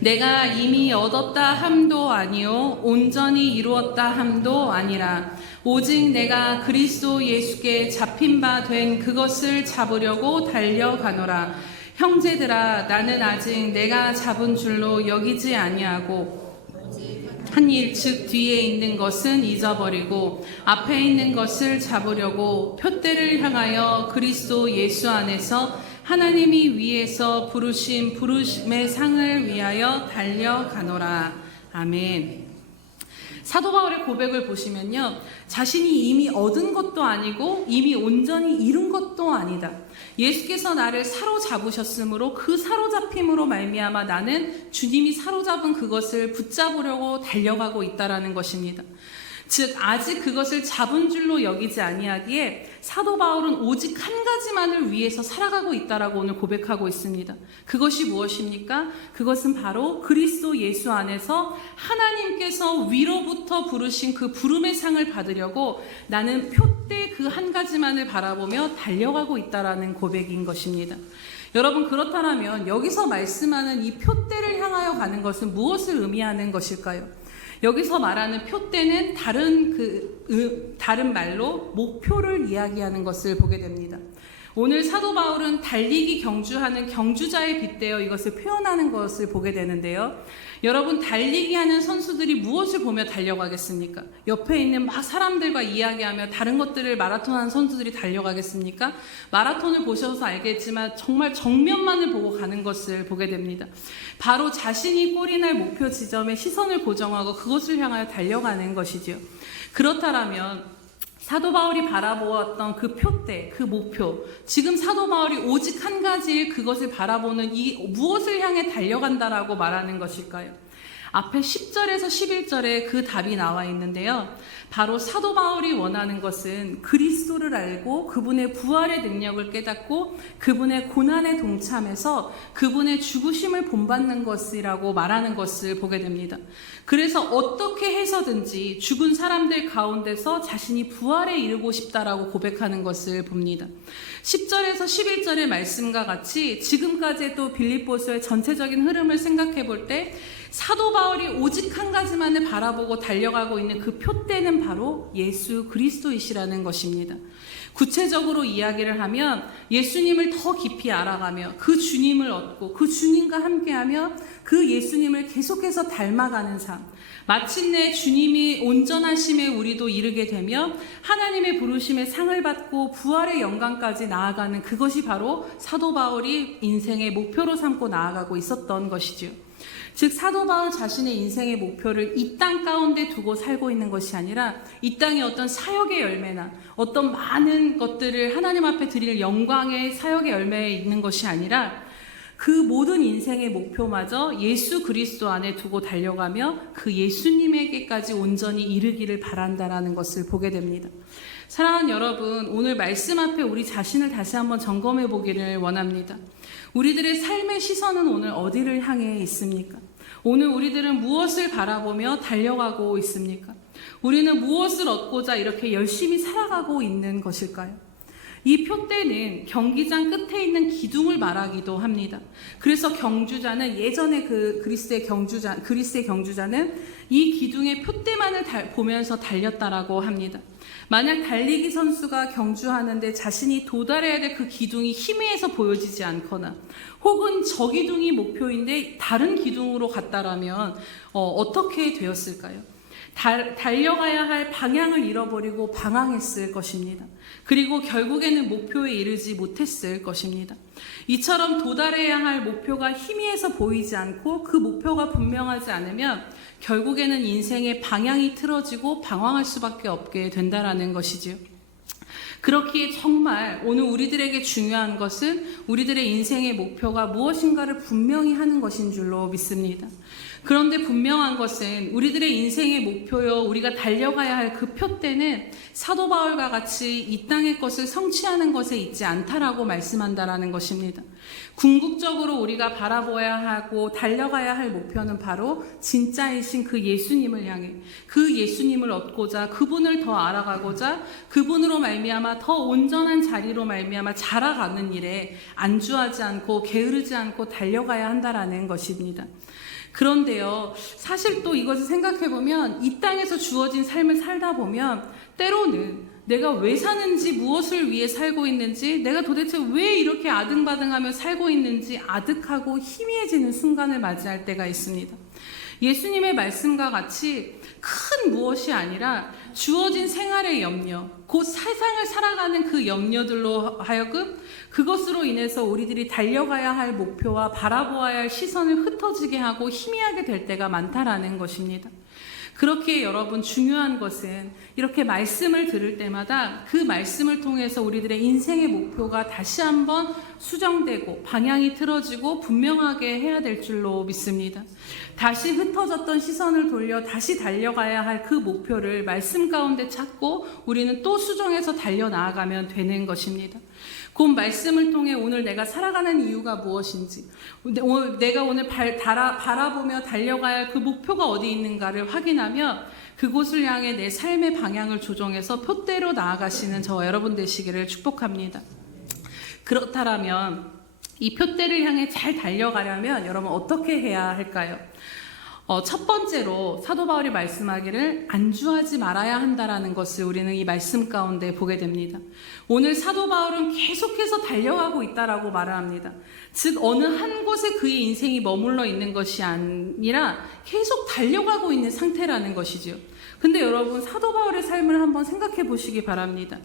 내가 이미 얻었다 함도 아니요 온전히 이루었다 함도 아니라 오직 내가 그리스도 예수께 잡힌 바 된 그것을 잡으려고 달려가노라. 형제들아, 나는 아직 내가 잡은 줄로 여기지 아니하고 한 일 즉 뒤에 있는 것은 잊어버리고 앞에 있는 것을 잡으려고 표대를 향하여 그리스도 예수 안에서 하나님이 위에서 부르심의 상을 위하여 달려가노라. 아멘. 사도 바울의 고백을 보시면요, 자신이 이미 얻은 것도 아니고 이미 온전히 이룬 것도 아니다. 예수께서 나를 사로잡으셨으므로 그 사로잡힘으로 말미암아 나는 주님이 사로잡은 그것을 붙잡으려고 달려가고 있다라는 것입니다. 즉 아직 그것을 잡은 줄로 여기지 아니하기에 사도 바울은 오직 한 가지만을 위해서 살아가고 있다라고 오늘 고백하고 있습니다. 그것이 무엇입니까? 그것은 바로 그리스도 예수 안에서 하나님께서 위로부터 부르신 그 부름의 상을 받으려고 나는 표대 그 한 가지만을 바라보며 달려가고 있다라는 고백인 것입니다. 여러분, 그렇다면 여기서 말씀하는 이 표대를 향하여 가는 것은 무엇을 의미하는 것일까요? 여기서 말하는 표대는 다른 말로 목표를 이야기하는 것을 보게 됩니다. 오늘 사도 바울은 달리기 경주하는 경주자에 빗대어 이것을 표현하는 것을 보게 되는데요. 여러분, 달리기 하는 선수들이 무엇을 보며 달려가겠습니까? 옆에 있는 막 사람들과 이야기하며 다른 것들을 마라톤 하는 선수들이 달려가겠습니까? 마라톤을 보셔서 알겠지만 정말 정면만을 보고 가는 것을 보게 됩니다. 바로 자신이 골이 날 목표 지점에 시선을 고정하고 그것을 향하여 달려가는 것이지요. 그렇다면 사도 바울이 바라보았던 그 표대, 그 목표, 지금 사도 바울이 오직 한 가지일 그것을 바라보는 이 무엇을 향해 달려간다라고 말하는 것일까요? 앞에 10절에서 11절에 그 답이 나와 있는데요. 바로 사도 바울이 원하는 것은 그리스도를 알고 그분의 부활의 능력을 깨닫고 그분의 고난에 동참해서 그분의 죽으심을 본받는 것이라고 말하는 것을 보게 됩니다. 그래서 어떻게 해서든지 죽은 사람들 가운데서 자신이 부활에 이르고 싶다라고 고백하는 것을 봅니다. 10절에서 11절의 말씀과 같이 지금까지 또 빌립보서의 전체적인 흐름을 생각해 볼 때 사도 바울이 오직 한 가지만을 바라보고 달려가고 있는 그 표대는 바로 예수 그리스도이시라는 것입니다. 구체적으로 이야기를 하면 예수님을 더 깊이 알아가며 그 주님을 얻고 그 주님과 함께하며 그 예수님을 계속해서 닮아가는 삶, 마침내 주님이 온전하심에 우리도 이르게 되며 하나님의 부르심의 상을 받고 부활의 영광까지 나아가는 그것이 바로 사도 바울이 인생의 목표로 삼고 나아가고 있었던 것이죠. 즉 사도 바울 자신의 인생의 목표를 이 땅 가운데 두고 살고 있는 것이 아니라 이 땅의 어떤 사역의 열매나 어떤 많은 것들을 하나님 앞에 드릴 영광의 사역의 열매에 있는 것이 아니라 그 모든 인생의 목표마저 예수 그리스도 안에 두고 달려가며 그 예수님에게까지 온전히 이르기를 바란다라는 것을 보게 됩니다. 사랑하는 여러분, 오늘 말씀 앞에 우리 자신을 다시 한번 점검해 보기를 원합니다. 우리들의 삶의 시선은 오늘 어디를 향해 있습니까? 오늘 우리들은 무엇을 바라보며 달려가고 있습니까? 우리는 무엇을 얻고자 이렇게 열심히 살아가고 있는 것일까요? 이 표대는 경기장 끝에 있는 기둥을 말하기도 합니다. 그래서 경주자는 예전에 그 그리스의 경주자는 이 기둥의 표대만을 보면서 달렸다라고 합니다. 만약 달리기 선수가 경주하는데 자신이 도달해야 될 그 기둥이 희미해서 보여지지 않거나 혹은 저 기둥이 목표인데 다른 기둥으로 갔다라면 어떻게 되었을까요? 달려가야 할 방향을 잃어버리고 방황했을 것입니다. 그리고 결국에는 목표에 이르지 못했을 것입니다. 이처럼 도달해야 할 목표가 희미해서 보이지 않고 그 목표가 분명하지 않으면 결국에는 인생의 방향이 틀어지고 방황할 수밖에 없게 된다라는 것이지요. 그렇기에 정말 오늘 우리들에게 중요한 것은 우리들의 인생의 목표가 무엇인가를 분명히 하는 것인 줄로 믿습니다. 그런데 분명한 것은 우리들의 인생의 목표요, 우리가 달려가야 할 그 표대는 사도 바울과 같이 이 땅의 것을 성취하는 것에 있지 않다라고 말씀한다라는 것입니다. 궁극적으로 우리가 바라보아야 하고 달려가야 할 목표는 바로 진짜이신 그 예수님을 향해 그 예수님을 얻고자 그분을 더 알아가고자 그분으로 말미암아 더 온전한 자리로 말미암아 자라가는 일에 안주하지 않고 게으르지 않고 달려가야 한다라는 것입니다. 그런데요, 사실 또 이것을 생각해보면 이 땅에서 주어진 삶을 살다 보면 때로는 내가 왜 사는지, 무엇을 위해 살고 있는지, 내가 도대체 왜 이렇게 아등바등하며 살고 있는지 아득하고 희미해지는 순간을 맞이할 때가 있습니다. 예수님의 말씀과 같이 큰 무엇이 아니라 주어진 생활의 염려, 곧 세상을 살아가는 그 염려들로 하여금 그것으로 인해서 우리들이 달려가야 할 목표와 바라보아야 할 시선을 흩어지게 하고 희미하게 될 때가 많다라는 것입니다. 그렇게 여러분, 중요한 것은 이렇게 말씀을 들을 때마다 그 말씀을 통해서 우리들의 인생의 목표가 다시 한번 수정되고 방향이 틀어지고 분명하게 해야 될 줄로 믿습니다. 다시 흩어졌던 시선을 돌려 다시 달려가야 할 그 목표를 말씀 가운데 찾고 우리는 또 수정해서 달려나아가면 되는 것입니다. 그 말씀을 통해 오늘 내가 살아가는 이유가 무엇인지, 내가 오늘 바라보며 달려가야 할 그 목표가 어디 있는가를 확인하며 그곳을 향해 내 삶의 방향을 조정해서 표대로 나아가시는 저와 여러분 되시기를 축복합니다. 그렇다면 이 표대를 향해 잘 달려가려면 여러분 어떻게 해야 할까요? 첫 번째로 사도 바울이 말씀하기를 안주하지 말아야 한다라는 것을 우리는 이 말씀 가운데 보게 됩니다. 오늘 사도 바울은 계속해서 달려가고 있다라고 말을 합니다. 즉 어느 한 곳에 그의 인생이 머물러 있는 것이 아니라 계속 달려가고 있는 상태라는 것이죠. 근데 여러분, 사도 바울의 삶을 한번 생각해 보시기 바랍니다.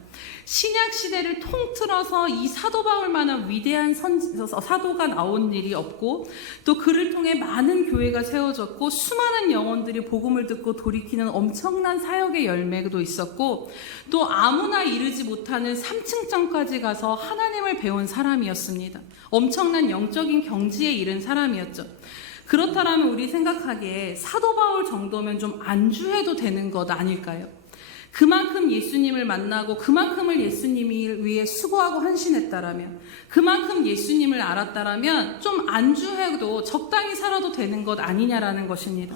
신약 시대를 통틀어서 이 사도 바울만한 위대한 사도가 나온 일이 없고, 또 그를 통해 많은 교회가 세워졌고 수많은 영혼들이 복음을 듣고 돌이키는 엄청난 사역의 열매도 있었고, 또 아무나 이르지 못하는 3층장까지 가서 하나님을 배운 사람이었습니다. 엄청난 영적인 경지에 이른 사람이었죠. 그렇다면 우리 생각하기에 사도 바울 정도면 좀 안주해도 되는 것 아닐까요? 그만큼 예수님을 만나고 그만큼을 예수님을 위해 수고하고 헌신했다라면, 그만큼 예수님을 알았다라면 좀 안주해도 적당히 살아도 되는 것 아니냐라는 것입니다.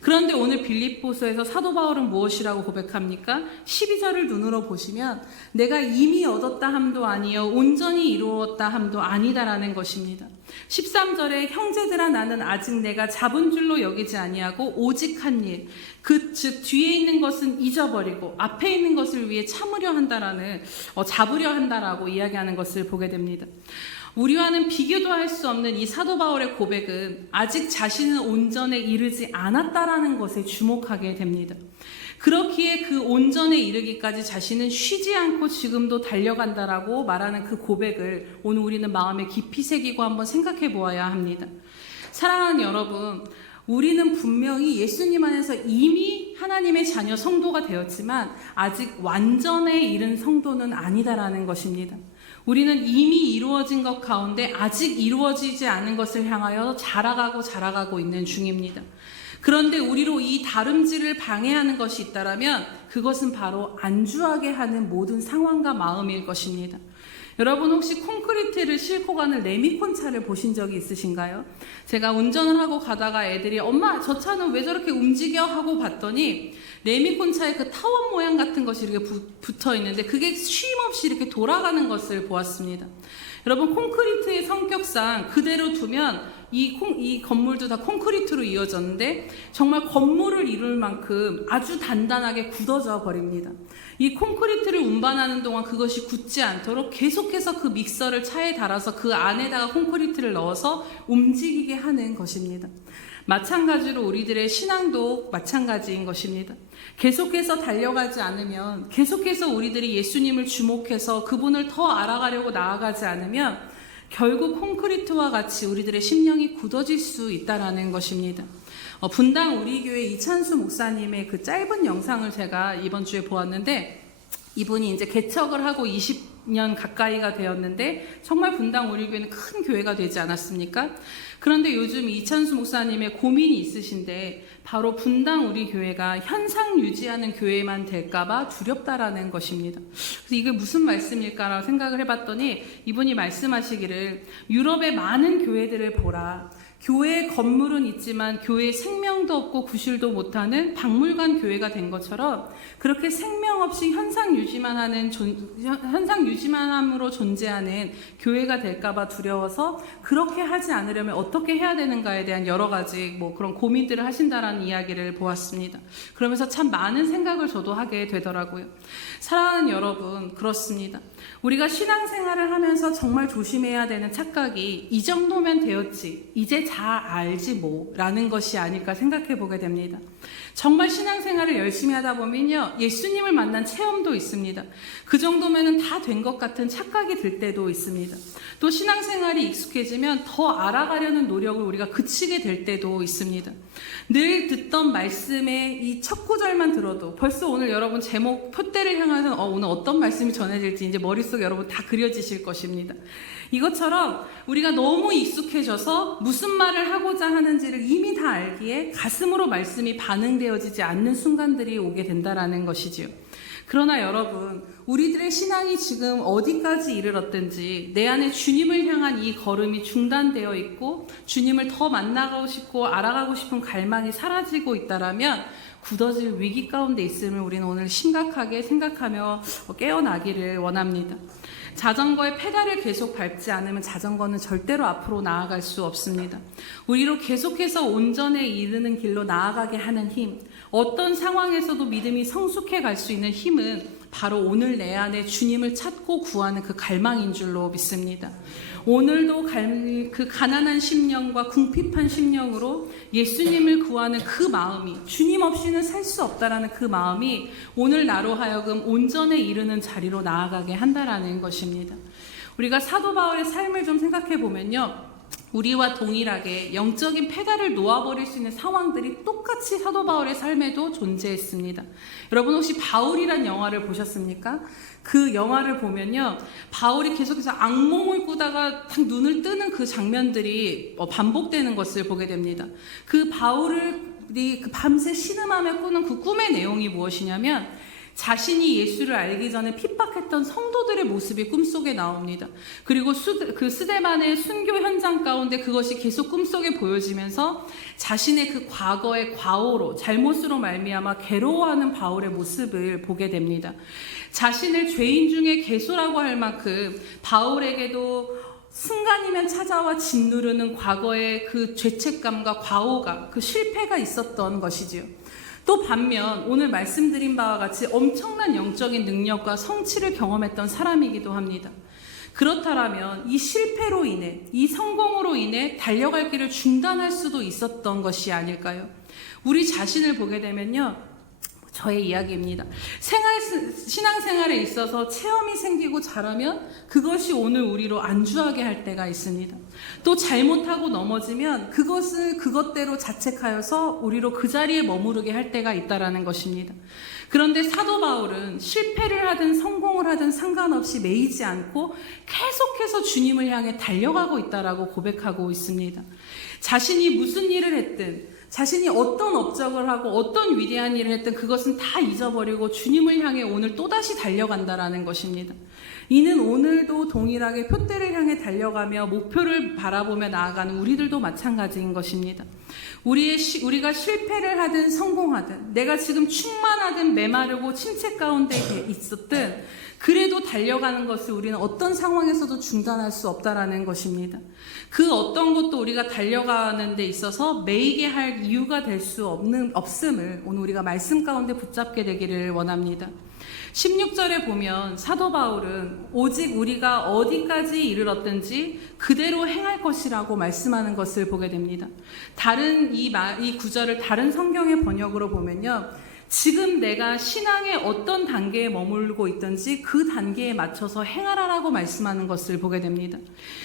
그런데 오늘 빌립보서에서 사도 바울은 무엇이라고 고백합니까? 12절을 눈으로 보시면 내가 이미 얻었다 함도 아니요 온전히 이루었다 함도 아니다라는 것입니다. 13절에 형제들아 나는 아직 내가 잡은 줄로 여기지 아니하고 오직 한 일, 즉 뒤에 있는 것은 잊어버리고 앞에 있는 것을 위해 참으려 한다라는 잡으려 한다라고 이야기하는 것을 보게 됩니다. 우리와는 비교도 할 수 없는 이 사도 바울의 고백은 아직 자신은 온전에 이르지 않았다라는 것에 주목하게 됩니다. 그렇기에 그 온전에 이르기까지 자신은 쉬지 않고 지금도 달려간다라고 말하는 그 고백을 오늘 우리는 마음에 깊이 새기고 한번 생각해 보아야 합니다. 사랑하는 여러분, 우리는 분명히 예수님 안에서 이미 하나님의 자녀 성도가 되었지만 아직 완전에 이른 성도는 아니다라는 것입니다. 우리는 이미 이루어진 것 가운데 아직 이루어지지 않은 것을 향하여 자라가고 있는 중입니다. 그런데 우리로 이 다름질을 방해하는 것이 있다라면 그것은 바로 안주하게 하는 모든 상황과 마음일 것입니다. 여러분 혹시 콘크리트를 싣고 가는 레미콘차를 보신 적이 있으신가요? 제가 운전을 하고 가다가 애들이 엄마 저 차는 왜 저렇게 움직여? 하고 봤더니 레미콘차에 그 타원 모양 같은 것이 이렇게 붙어 있는데 그게 쉼없이 이렇게 돌아가는 것을 보았습니다. 여러분 콘크리트의 성격상 그대로 두면 이 건물도 다 콘크리트로 이어졌는데 정말 건물을 이룰 만큼 아주 단단하게 굳어져 버립니다. 이 콘크리트를 운반하는 동안 그것이 굳지 않도록 계속해서 그 믹서를 차에 달아서 그 안에다가 콘크리트를 넣어서 움직이게 하는 것입니다. 마찬가지로 우리들의 신앙도 마찬가지인 것입니다. 계속해서 달려가지 않으면, 계속해서 우리들이 예수님을 주목해서 그분을 더 알아가려고 나아가지 않으면 결국 콘크리트와 같이 우리들의 심령이 굳어질 수 있다라는 것입니다. 분당 우리 교회 이찬수 목사님의 그 짧은 영상을 제가 이번 주에 보았는데, 이분이 이제 개척을 하고 20년 가까이가 되었는데 정말 분당 우리 교회는 큰 교회가 되지 않았습니까? 그런데 요즘 이찬수 목사님의 고민이 있으신데 바로 분당 우리 교회가 현상 유지하는 교회만 될까봐 두렵다라는 것입니다. 그래서 이게 무슨 말씀일까라고 생각을 해봤더니 이분이 말씀하시기를 유럽의 많은 교회들을 보라. 교회의 건물은 있지만 교회에 생명도 없고 구실도 못하는 박물관 교회가 된 것처럼 그렇게 생명 없이 현상 유지만 함으로 존재하는 교회가 될까봐 두려워서 그렇게 하지 않으려면 어떻게 해야 되는가에 대한 여러 가지 그런 고민들을 하신다라는 이야기를 보았습니다. 그러면서 참 많은 생각을 저도 하게 되더라고요. 사랑하는 여러분, 그렇습니다. 우리가 신앙생활을 하면서 정말 조심해야 되는 착각이 이 정도면 되었지, 이제 잘 알지 라는 것이 아닐까 생각해 보게 됩니다. 정말 신앙생활을 열심히 하다 보면요, 예수님을 만난 체험도 있습니다. 그 정도면은 다 된 것 같은 착각이 들 때도 있습니다. 또 신앙생활이 익숙해지면 더 알아가려는 노력을 우리가 그치게 될 때도 있습니다. 늘 듣던 말씀의 이 첫 구절만 들어도 벌써 오늘 여러분 제목 표대를 향해서 오늘 어떤 말씀이 전해질지 이제 머릿속에 여러분 다 그려지실 것입니다. 이것처럼 우리가 너무 익숙해져서 무슨 말을 하고자 하는지를 이미 다 알기에 가슴으로 말씀이 반응되어지지 않는 순간들이 오게 된다라는 것이지요. 그러나 여러분, 우리들의 신앙이 지금 어디까지 이르렀든지 내 안에 주님을 향한 이 걸음이 중단되어 있고 주님을 더 만나고 싶고 알아가고 싶은 갈망이 사라지고 있다라면 굳어질 위기 가운데 있음을 우리는 오늘 심각하게 생각하며 깨어나기를 원합니다. 자전거의 페달을 계속 밟지 않으면 자전거는 절대로 앞으로 나아갈 수 없습니다. 우리로 계속해서 온전에 이르는 길로 나아가게 하는 힘, 어떤 상황에서도 믿음이 성숙해 갈 수 있는 힘은 바로 오늘 내 안에 주님을 찾고 구하는 그 갈망인 줄로 믿습니다. 오늘도 그 가난한 심령과 궁핍한 심령으로 예수님을 구하는 그 마음이, 주님 없이는 살 수 없다라는 그 마음이 오늘 나로 하여금 온전에 이르는 자리로 나아가게 한다라는 것입니다. 우리가 사도 바울의 삶을 좀 생각해 보면요, 우리와 동일하게 영적인 페달을 놓아버릴 수 있는 상황들이 똑같이 사도 바울의 삶에도 존재했습니다. 여러분 혹시 바울이란 영화를 보셨습니까? 그 영화를 보면요, 바울이 계속해서 악몽을 꾸다가 딱 눈을 뜨는 그 장면들이 반복되는 것을 보게 됩니다. 그 바울이 그 밤새 신음하며 꾸는 그 꿈의 내용이 무엇이냐면 자신이 예수를 알기 전에 핍박했던 성도들의 모습이 꿈속에 나옵니다. 그리고 그 스데반의 순교 현장 가운데 그것이 계속 꿈속에 보여지면서 자신의 그 과거의 과오로, 잘못으로 말미암아 괴로워하는 바울의 모습을 보게 됩니다. 자신을 죄인 중에 괴수라고 할 만큼 바울에게도 순간이면 찾아와 짓누르는 과거의 그 죄책감과 과오가, 그 실패가 있었던 것이지요. 또 반면 오늘 말씀드린 바와 같이 엄청난 영적인 능력과 성취를 경험했던 사람이기도 합니다. 그렇다면 이 실패로 인해, 이 성공으로 인해 달려갈 길을 중단할 수도 있었던 것이 아닐까요? 우리 자신을 보게 되면요, 저의 이야기입니다. 신앙생활에 있어서 체험이 생기고 잘하면 그것이 오늘 우리로 안주하게 할 때가 있습니다. 또 잘못하고 넘어지면 그것을 그것대로 자책하여서 우리로 그 자리에 머무르게 할 때가 있다라는 것입니다. 그런데 사도 바울은 실패를 하든 성공을 하든 상관없이 매이지 않고 계속해서 주님을 향해 달려가고 있다라고 고백하고 있습니다. 자신이 무슨 일을 했든, 자신이 어떤 업적을 하고 어떤 위대한 일을 했든 그것은 다 잊어버리고 주님을 향해 오늘 또다시 달려간다라는 것입니다. 이는 오늘도 동일하게 표대를 향해 달려가며 목표를 바라보며 나아가는 우리들도 마찬가지인 것입니다. 우리가 실패를 하든 성공하든, 내가 지금 충만하든 메마르고 침체 가운데 있었든 그래도 달려가는 것을 우리는 어떤 상황에서도 중단할 수 없다라는 것입니다. 그 어떤 것도 우리가 달려가는 데 있어서 매이게 할 이유가 될 수 없음을 오늘 우리가 말씀 가운데 붙잡게 되기를 원합니다. 16절에 보면 사도 바울은 오직 우리가 어디까지 이르렀든지 그대로 행할 것이라고 말씀하는 것을 보게 됩니다. 이 구절을 다른 성경의 번역으로 보면요, 지금 내가 신앙의 어떤 단계에 머물고 있든지 그 단계에 맞춰서 행하라라고 말씀하는 것을 보게 됩니다.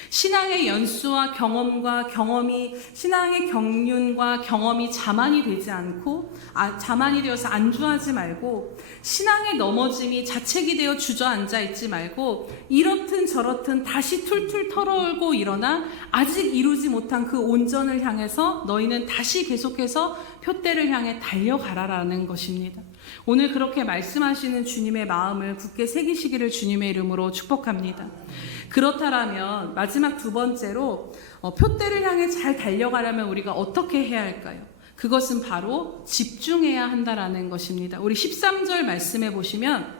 신앙의 연수와 경험과 경험이, 신앙의 경륜과 경험이 자만이 되지 않고 자만이 되어서 안주하지 말고, 신앙의 넘어짐이 자책이 되어 주저앉아 있지 말고 이렇든 저렇든 다시 툴툴 털어올고 일어나 아직 이루지 못한 그 온전을 향해서 너희는 다시 계속해서 표대를 향해 달려가라라는 것입니다. 오늘 그렇게 말씀하시는 주님의 마음을 굳게 새기시기를 주님의 이름으로 축복합니다. 그렇다면 마지막 두 번째로 표대를 향해 잘 달려가려면 우리가 어떻게 해야 할까요? 그것은 바로 집중해야 한다라는 것입니다. 우리 13절 말씀해 보시면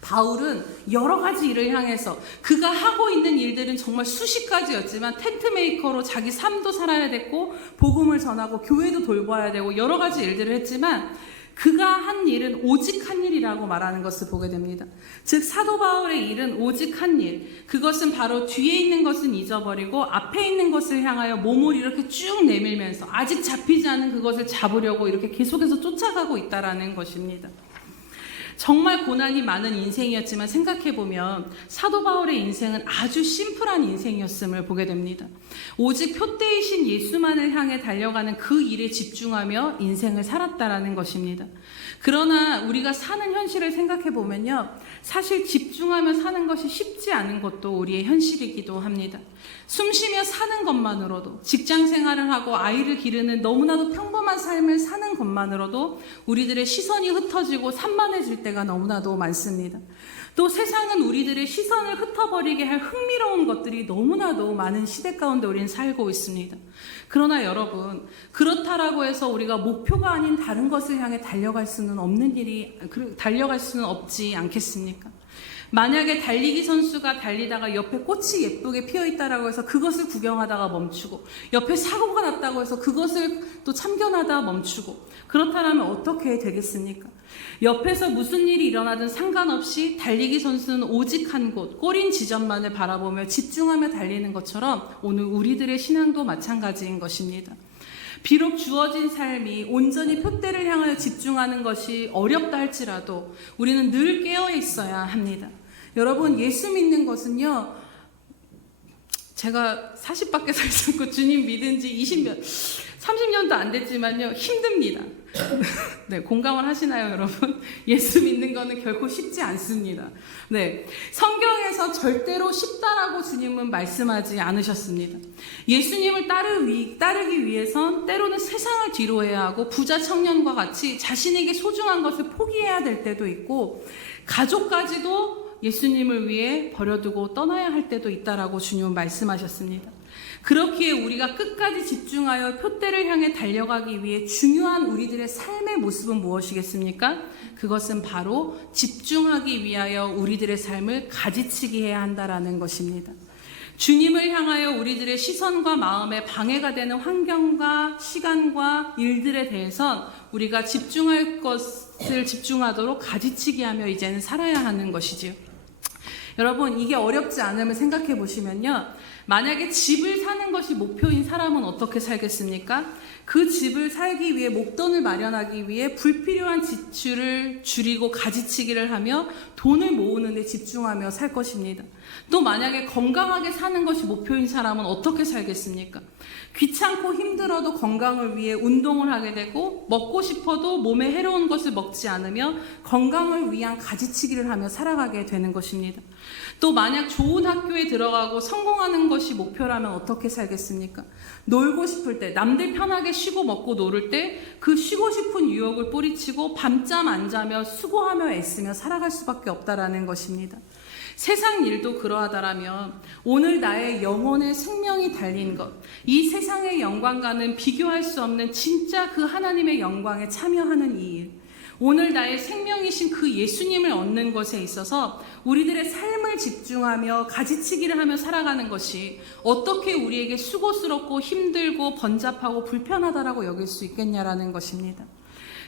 바울은 여러 가지 일을 향해서 그가 하고 있는 일들은 정말 수십 가지였지만 텐트 메이커로 자기 삶도 살아야 됐고 복음을 전하고 교회도 돌봐야 되고 여러 가지 일들을 했지만 그가 한 일은 오직 한 일이라고 말하는 것을 보게 됩니다. 즉 사도 바울의 일은 오직 한 일, 그것은 바로 뒤에 있는 것은 잊어버리고 앞에 있는 것을 향하여 몸을 이렇게 쭉 내밀면서 아직 잡히지 않은 그것을 잡으려고 이렇게 계속해서 쫓아가고 있다라는 것입니다. 정말 고난이 많은 인생이었지만 생각해보면 사도 바울의 인생은 아주 심플한 인생이었음을 보게 됩니다. 오직 표대이신 예수만을 향해 달려가는 그 일에 집중하며 인생을 살았다라는 것입니다. 그러나 우리가 사는 현실을 생각해보면요, 사실 집중하며 사는 것이 쉽지 않은 것도 우리의 현실이기도 합니다. 숨쉬며 사는 것만으로도, 직장 생활을 하고 아이를 기르는 너무나도 평범한 삶을 사는 것만으로도 우리들의 시선이 흩어지고 산만해질 때가 너무나도 많습니다. 또 세상은 우리들의 시선을 흩어버리게 할 흥미로운 것들이 너무나도 많은 시대 가운데 우리는 살고 있습니다. 그러나 여러분, 그렇다라고 해서 우리가 목표가 아닌 다른 것을 향해 달려갈 수는 없지 않겠습니까? 만약에 달리기 선수가 달리다가 옆에 꽃이 예쁘게 피어 있다라고 해서 그것을 구경하다가 멈추고, 옆에 사고가 났다고 해서 그것을 또 참견하다가 멈추고, 그렇다면 어떻게 되겠습니까? 옆에서 무슨 일이 일어나든 상관없이 달리기 선수는 오직 한 곳, 꼬린 지점만을 바라보며 집중하며 달리는 것처럼 오늘 우리들의 신앙도 마찬가지인 것입니다. 비록 주어진 삶이 온전히 표대를 향하여 집중하는 것이 어렵다 할지라도 우리는 늘 깨어 있어야 합니다. 여러분, 예수 믿는 것은요, 제가 40밖에 살지 않고 주님 믿은 지 30년도 안 됐지만요, 힘듭니다. 네, 공감을 하시나요, 여러분? 예수 믿는 거는 결코 쉽지 않습니다. 네, 성경에서 절대로 쉽다라고 주님은 말씀하지 않으셨습니다. 예수님을 따르기 위해선 때로는 세상을 뒤로해야 하고 부자 청년과 같이 자신에게 소중한 것을 포기해야 될 때도 있고 가족까지도 예수님을 위해 버려두고 떠나야 할 때도 있다라고 주님은 말씀하셨습니다. 그렇기에 우리가 끝까지 집중하여 표대를 향해 달려가기 위해 중요한 우리들의 삶의 모습은 무엇이겠습니까? 그것은 바로 집중하기 위하여 우리들의 삶을 가지치기 해야 한다라는 것입니다. 주님을 향하여 우리들의 시선과 마음에 방해가 되는 환경과 시간과 일들에 대해선 우리가 집중할 것을 집중하도록 가지치기 하며 이제는 살아야 하는 것이지요. 여러분, 이게 어렵지 않음을 생각해 보시면요, 만약에 집을 사는 것이 목표인 사람은 어떻게 살겠습니까? 그 집을 살기 위해 목돈을 마련하기 위해 불필요한 지출을 줄이고 가지치기를 하며 돈을 모으는 데 집중하며 살 것입니다. 또 만약에 건강하게 사는 것이 목표인 사람은 어떻게 살겠습니까? 귀찮고 힘들어도 건강을 위해 운동을 하게 되고 먹고 싶어도 몸에 해로운 것을 먹지 않으며 건강을 위한 가지치기를 하며 살아가게 되는 것입니다. 또 만약 좋은 학교에 들어가고 성공하는 것이 목표라면 어떻게 살겠습니까? 놀고 싶을 때, 남들 편하게 쉬고 먹고 놀을 때 그 쉬고 싶은 유혹을 뿌리치고 밤잠 안 자며 수고하며 애쓰며 살아갈 수밖에 없다라는 것입니다. 세상 일도 그러하다라면 오늘 나의 영혼의 생명이 달린 것, 이 세상의 영광과는 비교할 수 없는 진짜 그 하나님의 영광에 참여하는 이 일, 오늘 나의 생명이신 그 예수님을 얻는 것에 있어서 우리들의 삶을 집중하며 가지치기를 하며 살아가는 것이 어떻게 우리에게 수고스럽고 힘들고 번잡하고 불편하다라고 여길 수 있겠냐라는 것입니다.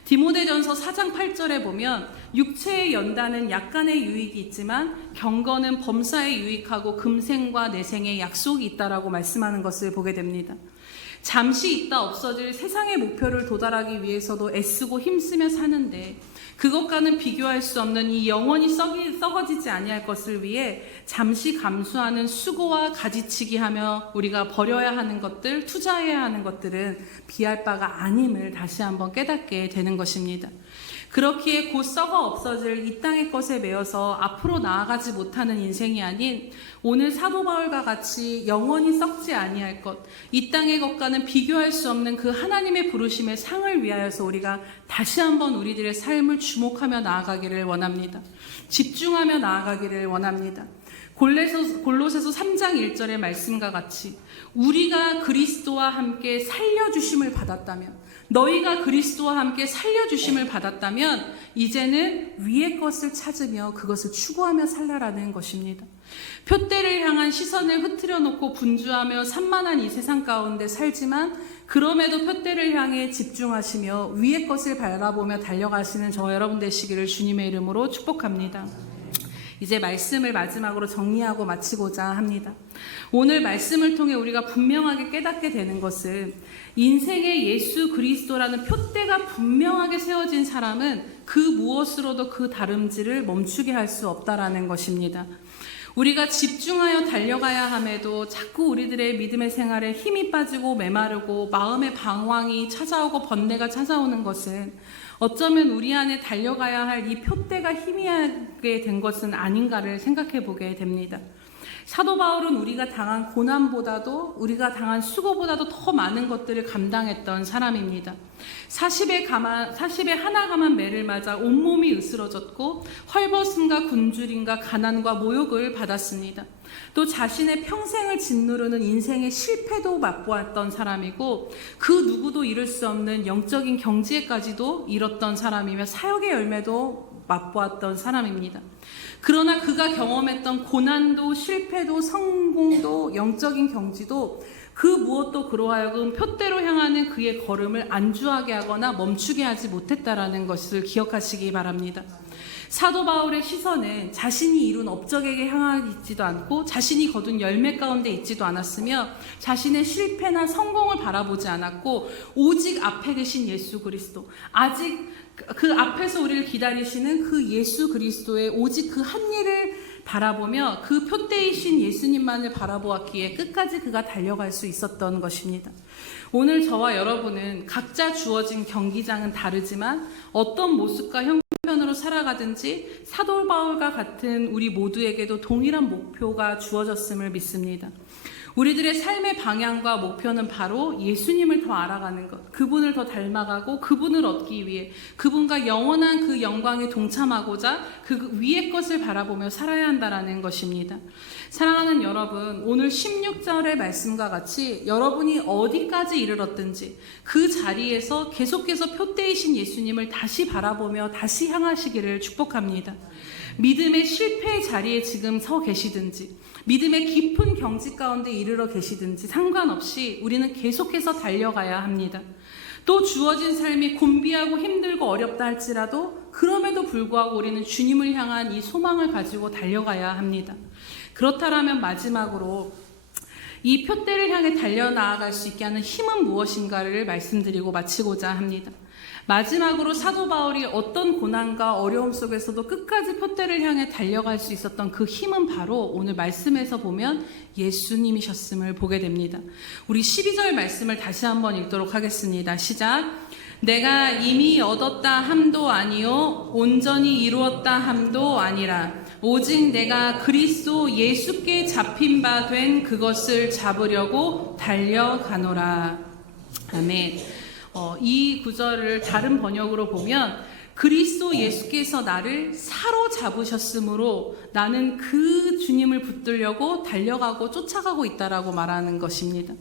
디모데전서 4장 8절에 보면 육체의 연단은 약간의 유익이 있지만 경건은 범사에 유익하고 금생과 내생에 약속이 있다라고 말씀하는 것을 보게 됩니다. 잠시 있다 없어질 세상의 목표를 도달하기 위해서도 애쓰고 힘쓰며 사는데 그것과는 비교할 수 없는 이 영원히 썩어지지 아니할 것을 위해 잠시 감수하는 수고와 가지치기 하며 우리가 버려야 하는 것들, 투자해야 하는 것들은 비할 바가 아님을 다시 한번 깨닫게 되는 것입니다. 그렇기에 곧 썩어 없어질 이 땅의 것에 매여서 앞으로 나아가지 못하는 인생이 아닌 오늘 사도 바울과 같이 영원히 썩지 아니할 것, 이 땅의 것과는 비교할 수 없는 그 하나님의 부르심의 상을 위하여서 우리가 다시 한번 우리들의 삶을 주목하며 나아가기를 원합니다. 집중하며 나아가기를 원합니다. 골로새서 3장 1절의 말씀과 같이 우리가 그리스도와 함께 살려주심을 받았다면, 너희가 그리스도와 함께 살려주심을 받았다면 이제는 위의 것을 찾으며 그것을 추구하며 살라라는 것입니다. 표대를 향한 시선을 흐트려 놓고 분주하며 산만한 이 세상 가운데 살지만 그럼에도 표대를 향해 집중하시며 위의 것을 바라보며 달려가시는 저와 여러분 되시기를 주님의 이름으로 축복합니다. 이제 말씀을 마지막으로 정리하고 마치고자 합니다. 오늘 말씀을 통해 우리가 분명하게 깨닫게 되는 것은 인생에 예수 그리스도라는 표대가 분명하게 세워진 사람은 그 무엇으로도 그 다름질을 멈추게 할 수 없다라는 것입니다. 우리가 집중하여 달려가야 함에도 자꾸 우리들의 믿음의 생활에 힘이 빠지고 메마르고 마음의 방황이 찾아오고 번뇌가 찾아오는 것은 어쩌면 우리 안에 달려가야 할 이 표대가 희미하게 된 것은 아닌가를 생각해 보게 됩니다. 사도 바울은 우리가 당한 고난보다도 우리가 당한 수고보다도 더 많은 것들을 감당했던 사람입니다. 40에 하나 감한 매를 맞아 온몸이 으스러졌고 헐벗음과 굶주림과 가난과 모욕을 받았습니다. 또 자신의 평생을 짓누르는 인생의 실패도 맛보았던 사람이고 그 누구도 이룰 수 없는 영적인 경지에까지도 이뤘던 사람이며 사역의 열매도 맛보았던 사람입니다. 그러나 그가 경험했던 고난도 실패도 성공도 영적인 경지도 그 무엇도 그로 하여금 표대로 향하는 그의 걸음을 안주하게 하거나 멈추게 하지 못했다라는 것을 기억하시기 바랍니다. 사도 바울의 시선은 자신이 이룬 업적에게 향하고 있지도 않고 자신이 거둔 열매 가운데 있지도 않았으며 자신의 실패나 성공을 바라보지 않았고 오직 앞에 계신 예수 그리스도, 아직 그 앞에서 우리를 기다리시는 그 예수 그리스도의 오직 그 한 일을 바라보며 그 표대이신 예수님만을 바라보았기에 끝까지 그가 달려갈 수 있었던 것입니다. 오늘 저와 여러분은 각자 주어진 경기장은 다르지만 어떤 모습과 형편으로 살아가든지 사도 바울과 같은 우리 모두에게도 동일한 목표가 주어졌음을 믿습니다. 우리들의 삶의 방향과 목표는 바로 예수님을 더 알아가는 것, 그분을 더 닮아가고 그분을 얻기 위해 그분과 영원한 그 영광에 동참하고자 그 위의 것을 바라보며 살아야 한다는 것입니다. 사랑하는 여러분, 오늘 16절의 말씀과 같이 여러분이 어디까지 이르렀든지 그 자리에서 계속해서 표대이신 예수님을 다시 바라보며 다시 향하시기를 축복합니다. 믿음의 실패의 자리에 지금 서 계시든지 믿음의 깊은 경지 가운데 이르러 계시든지 상관없이 우리는 계속해서 달려가야 합니다. 또 주어진 삶이 곤비하고 힘들고 어렵다 할지라도 그럼에도 불구하고 우리는 주님을 향한 이 소망을 가지고 달려가야 합니다. 그렇다면 마지막으로 이 표대를 향해 달려나아갈 수 있게 하는 힘은 무엇인가를 말씀드리고 마치고자 합니다. 마지막으로 사도 바울이 어떤 고난과 어려움 속에서도 끝까지 표대를 향해 달려갈 수 있었던 그 힘은 바로 오늘 말씀에서 보면 예수님이셨음을 보게 됩니다. 우리 12절 말씀을 다시 한번 읽도록 하겠습니다. 시작. 내가 이미 얻었다 함도 아니요 온전히 이루었다 함도 아니라 오직 내가 그리스도 예수께 잡힌 바 된 그것을 잡으려고 달려가노라. 아멘. 이 구절을 다른 번역으로 보면 그리스도 예수께서 나를 사로잡으셨으므로 나는 그 주님을 붙들려고 달려가고 쫓아가고 있다라고 말하는 것입니다.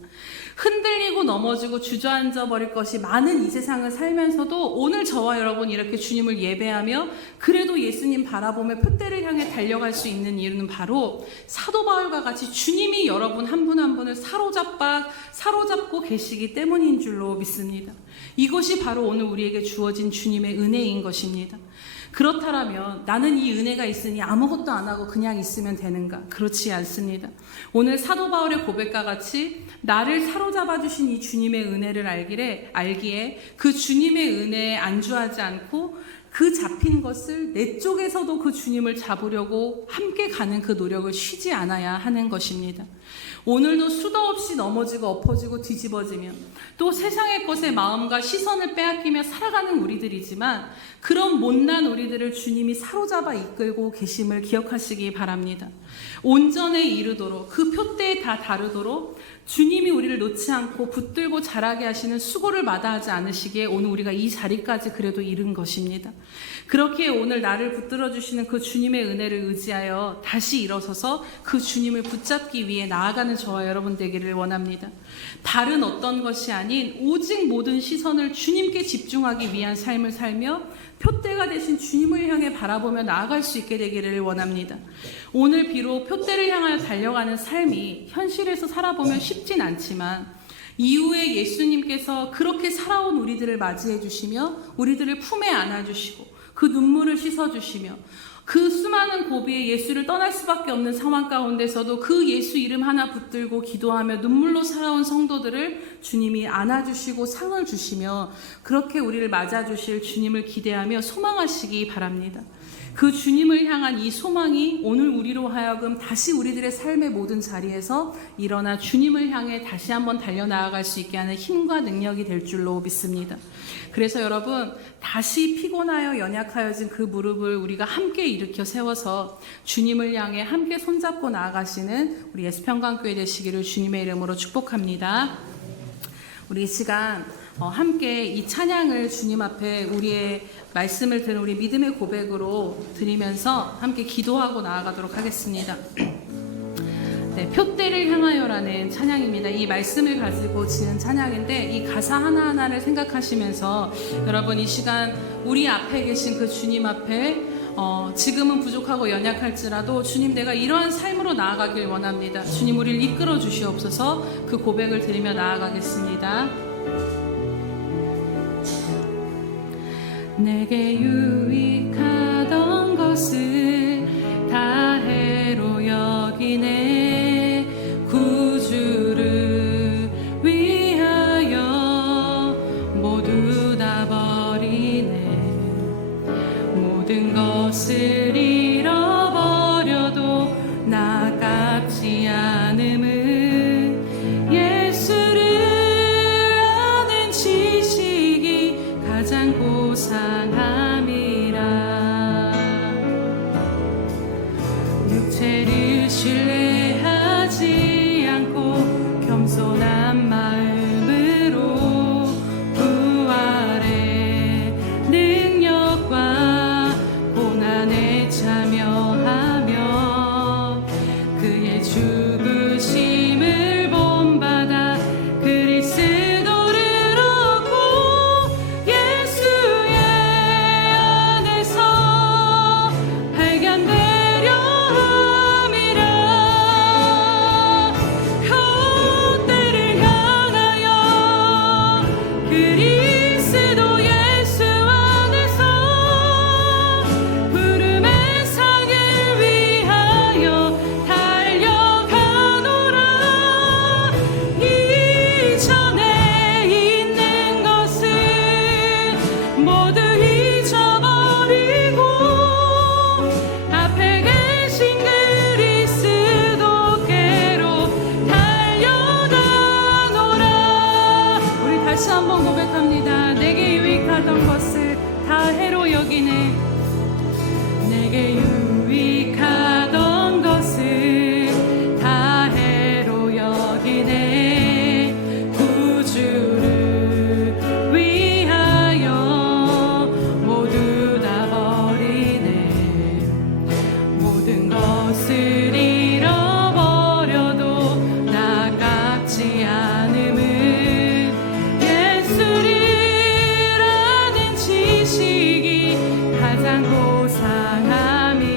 흔들리고 넘어지고 주저앉아 버릴 것이 많은 이 세상을 살면서도 오늘 저와 여러분 이렇게 주님을 예배하며 그래도 예수님 바라보며 표대를 향해 달려갈 수 있는 이유는 바로 사도 바울과 같이 주님이 여러분 한 분 한 분을 사로잡고 계시기 때문인 줄로 믿습니다. 이것이 바로 오늘 우리에게 주어진 주님의 은혜인 것입니다. 그렇다면 나는 이 은혜가 있으니 아무것도 안 하고 그냥 있으면 되는가? 그렇지 않습니다. 오늘 사도 바울의 고백과 같이 나를 사로잡아 주신 이 주님의 은혜를 알기에 그 주님의 은혜에 안주하지 않고 그 잡힌 것을 내 쪽에서도 그 주님을 잡으려고 함께 가는 그 노력을 쉬지 않아야 하는 것입니다. 오늘도 수도 없이 넘어지고 엎어지고 뒤집어지며 또 세상의 것에 마음과 시선을 빼앗기며 살아가는 우리들이지만 그런 못난 우리들을 주님이 사로잡아 이끌고 계심을 기억하시기 바랍니다. 온전에 이르도록 그 표대에 다 다르도록 주님이 우리를 놓지 않고 붙들고 자라게 하시는 수고를 마다하지 않으시기에 오늘 우리가 이 자리까지 그래도 이른 것입니다. 그렇게 오늘 나를 붙들어 주시는 그 주님의 은혜를 의지하여 다시 일어서서 그 주님을 붙잡기 위해 나아가는 저와 여러분 되기를 원합니다. 다른 어떤 것이 아닌 오직 모든 시선을 주님께 집중하기 위한 삶을 살며 표대가 되신 주님을 향해 바라보며 나아갈 수 있게 되기를 원합니다. 오늘 비록 표대를 향하여 달려가는 삶이 현실에서 살아보면 쉽진 않지만 이후에 예수님께서 그렇게 살아온 우리들을 맞이해 주시며 우리들을 품에 안아주시고 그 눈물을 씻어주시며 그 수많은 고비에 예수를 떠날 수밖에 없는 상황 가운데서도 그 예수 이름 하나 붙들고 기도하며 눈물로 살아온 성도들을 주님이 안아주시고 상을 주시며 그렇게 우리를 맞아주실 주님을 기대하며 소망하시기 바랍니다. 그 주님을 향한 이 소망이 오늘 우리로 하여금 다시 우리들의 삶의 모든 자리에서 일어나 주님을 향해 다시 한번 달려나아갈 수 있게 하는 힘과 능력이 될 줄로 믿습니다. 그래서 여러분, 다시 피곤하여 연약하여진 그 무릎을 우리가 함께 일으켜 세워서 주님을 향해 함께 손잡고 나아가시는 우리 예수평강교회 되시기를 주님의 이름으로 축복합니다. 우리 이 시간 함께 이 찬양을 주님 앞에 우리의 말씀을 들은 우리 믿음의 고백으로 드리면서 함께 기도하고 나아가도록 하겠습니다. 네, 표대를 향하여라는 찬양입니다. 이 말씀을 가지고 지은 찬양인데 이 가사 하나하나를 생각하시면서 여러분 이 시간 우리 앞에 계신 그 주님 앞에 지금은 부족하고 연약할지라도 주님 내가 이러한 삶으로 나아가길 원합니다. 주님 우리를 이끌어 주시옵소서. 그 고백을 드리며 나아가겠습니다. 내게 유익하던 것을 다 해로 여기네. 구주를 위하여 모두 다 버리네. 모든 것을 잃어버려도 나 깝지 않음은 예수를 아는 지식이 가장 고상함이라. 육체를 신뢰하지 않고 겸손한 마음으로 부활의 능력과 고난에 참여하며 그의 죽으심을 본받아 그리스도를 얻고 예수의 안에서 발견되려 함이라. 표대를 향하여 그리스도 예수 안에서 부름의 상을 위하여 달려가노라. 이전에 있는 것을 모두 잊어버리고 앞에 계신 그리스도께로 달려가노라. 우리 다시 한번 고백합니다. 내게 유익하던 것을 다 해로 여기네. 내게 유익하던 것을 다 해로 여기네. 구주를 위하여 모두 다 버리네. 모든 것을 잃어버려도 나 깝지 않음은 예수를 아는 지식이 가장 고상함이라.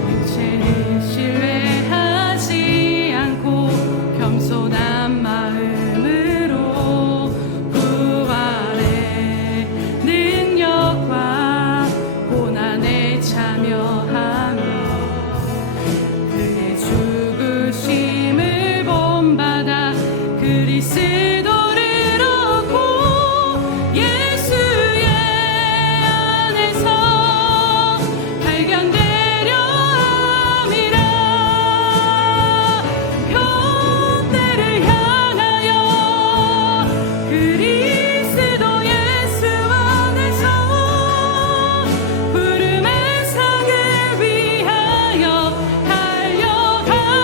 육체를 신뢰하지 않고 겸손한 마음으로 부활의 능력과 고난에 참여하며 그의 죽으심을 본받아 그리스도를 얻고 예수의 안에서 발견되려 함이라. 표대를 향하여 그리스도 예수 안에서 부름의 상을 위하여 달려가노라.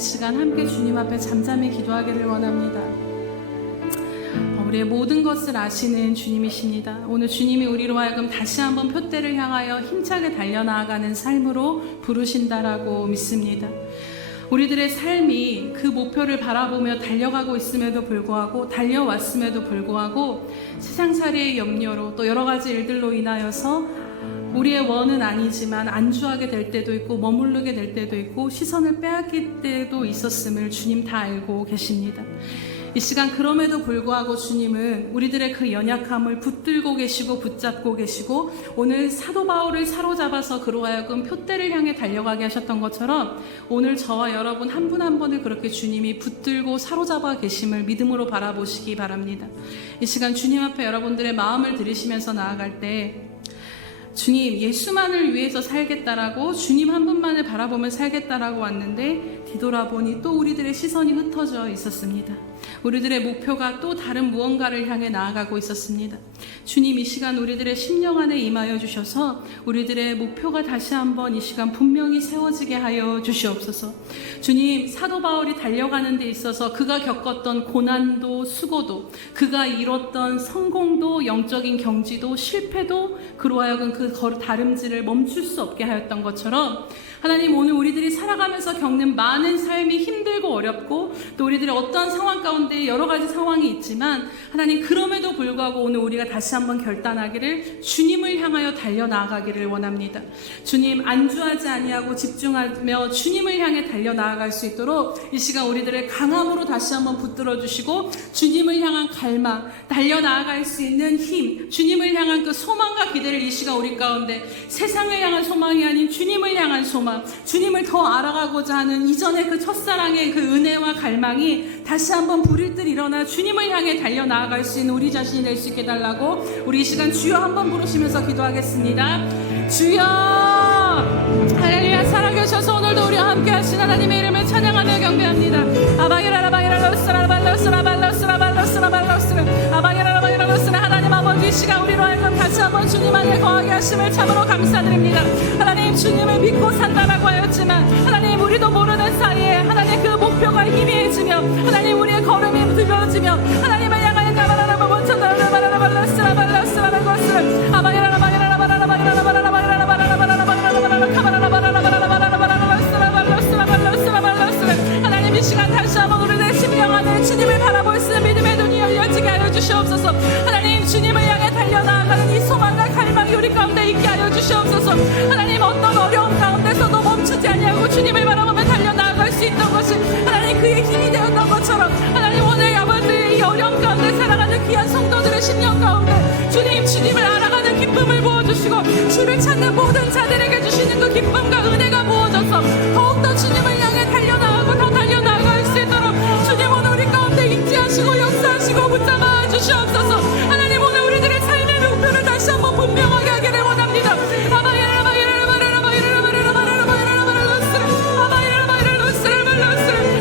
시간 함께 주님 앞에 잠잠히 기도하기를 원합니다. 우리의 모든 것을 아시는 주님이십니다. 오늘 주님이 우리로 하여금 다시 한번 표대를 향하여 힘차게 달려나가는 삶으로 부르신다라고 믿습니다. 우리들의 삶이 그 목표를 바라보며 달려가고 있음에도 불구하고, 달려왔음에도 불구하고 세상살이의 염려로 또 여러 가지 일들로 인하여서 우리의 원은 아니지만 안주하게 될 때도 있고 머무르게 될 때도 있고 시선을 빼앗길 때도 있었음을 주님 다 알고 계십니다. 이 시간 그럼에도 불구하고 주님은 우리들의 그 연약함을 붙들고 계시고 붙잡고 계시고, 오늘 사도 바울을 사로잡아서 그로 하여금 표대를 향해 달려가게 하셨던 것처럼 오늘 저와 여러분 한 분 한 분을 그렇게 주님이 붙들고 사로잡아 계심을 믿음으로 바라보시기 바랍니다. 이 시간 주님 앞에 여러분들의 마음을 들이시면서 나아갈 때, 주님 예수만을 위해서 살겠다라고, 주님 한 분만을 바라보며 살겠다라고 왔는데 뒤돌아보니 또 우리들의 시선이 흩어져 있었습니다. 우리들의 목표가 또 다른 무언가를 향해 나아가고 있었습니다. 주님 이 시간 우리들의 심령 안에 임하여 주셔서 우리들의 목표가 다시 한번 이 시간 분명히 세워지게 하여 주시옵소서. 주님, 사도 바울이 달려가는 데 있어서 그가 겪었던 고난도 수고도, 그가 이뤘던 성공도, 영적인 경지도, 실패도 그로 하여금 그 다름질을 멈출 수 없게 하였던 것처럼, 하나님 오늘 우리들이 살아가면서 겪는 많은 삶이 힘들고 어렵고 또 우리들의 어떠한 상황 가운데 여러 가지 상황이 있지만, 하나님 그럼에도 불구하고 오늘 우리가 다시 한번 결단하기를, 주님을 향하여 달려나가기를 원합니다. 주님 안주하지 아니하고 집중하며 주님을 향해 달려나아갈 수 있도록 이 시간 우리들의 강함으로 다시 한번 붙들어 주시고, 주님을 향한 갈망, 달려나아갈 수 있는 힘, 주님을 향한 그 소망과 기대를 이 시간 우리 가운데, 세상을 향한 소망이 아닌 주님을 향한 소망, 주님을 더 알아가고자 하는 이전의 그 첫사랑의 그 은혜와 갈망이 다시 한번 불일 듯 일어나 주님을 향해 달려나아갈 수 있는 우리 자신이 될 수 있게 달라고 우리 이 시간 주여 한번 부르시면서 기도하겠습니다. 주여, 할렐루야. 살아계셔서 오늘도 우리와 함께 하신 하나님의 이름을 찬양하며 경배합니다. 하나님 아버지, 이 시간 우리로 하여금 다시 한번 주님 안에 거하게 하심을 참으로 감사드립니다. 하나님, 주님을 믿고 산다라고 하였지만 하나님 우리도 모르는 사이에 하나님 그 목표가 희미해지며 하나님 우리의 걸음이 들려지며 하나님을 향하여 가바라라바 원천다라바라라발라스라발라스라는 것을 하나님 이 시간 다시 한번 우리의 심령 안에 주님을 바라볼 수 있는 믿음의 눈이 열려지게 하여 주시옵소서. 하나님 주님을 향해 달려나가는 이 소망과 갈망이 우리 가운데 있게 하여 주시옵소서. 하나님 어떤 어려움 가운데서도 멈추지 아니하고 주님을 바라보며 달려나갈 수 있던 것이 하나님 그의 힘이 되었던 것처럼, 하나님 오늘 아버지의 이 어려움 가운데 살아가는 귀한 성도들의 심령 가운데 주님을 알아가는 기쁨을 부어주시고, 주를 찾는 모든 자들에게 주시는 그 기쁨과 은혜가 부어져서 더욱더 주님을 향해 달려나가고 더 달려나갈 수 있도록 주님 오늘 우리 가운데 임재하시고 역사하시고 붙잡아 주시옵소서. 하나님 오늘 우리들의 삶의 목표를 다시 한번 분명하게 하기를 원합니다.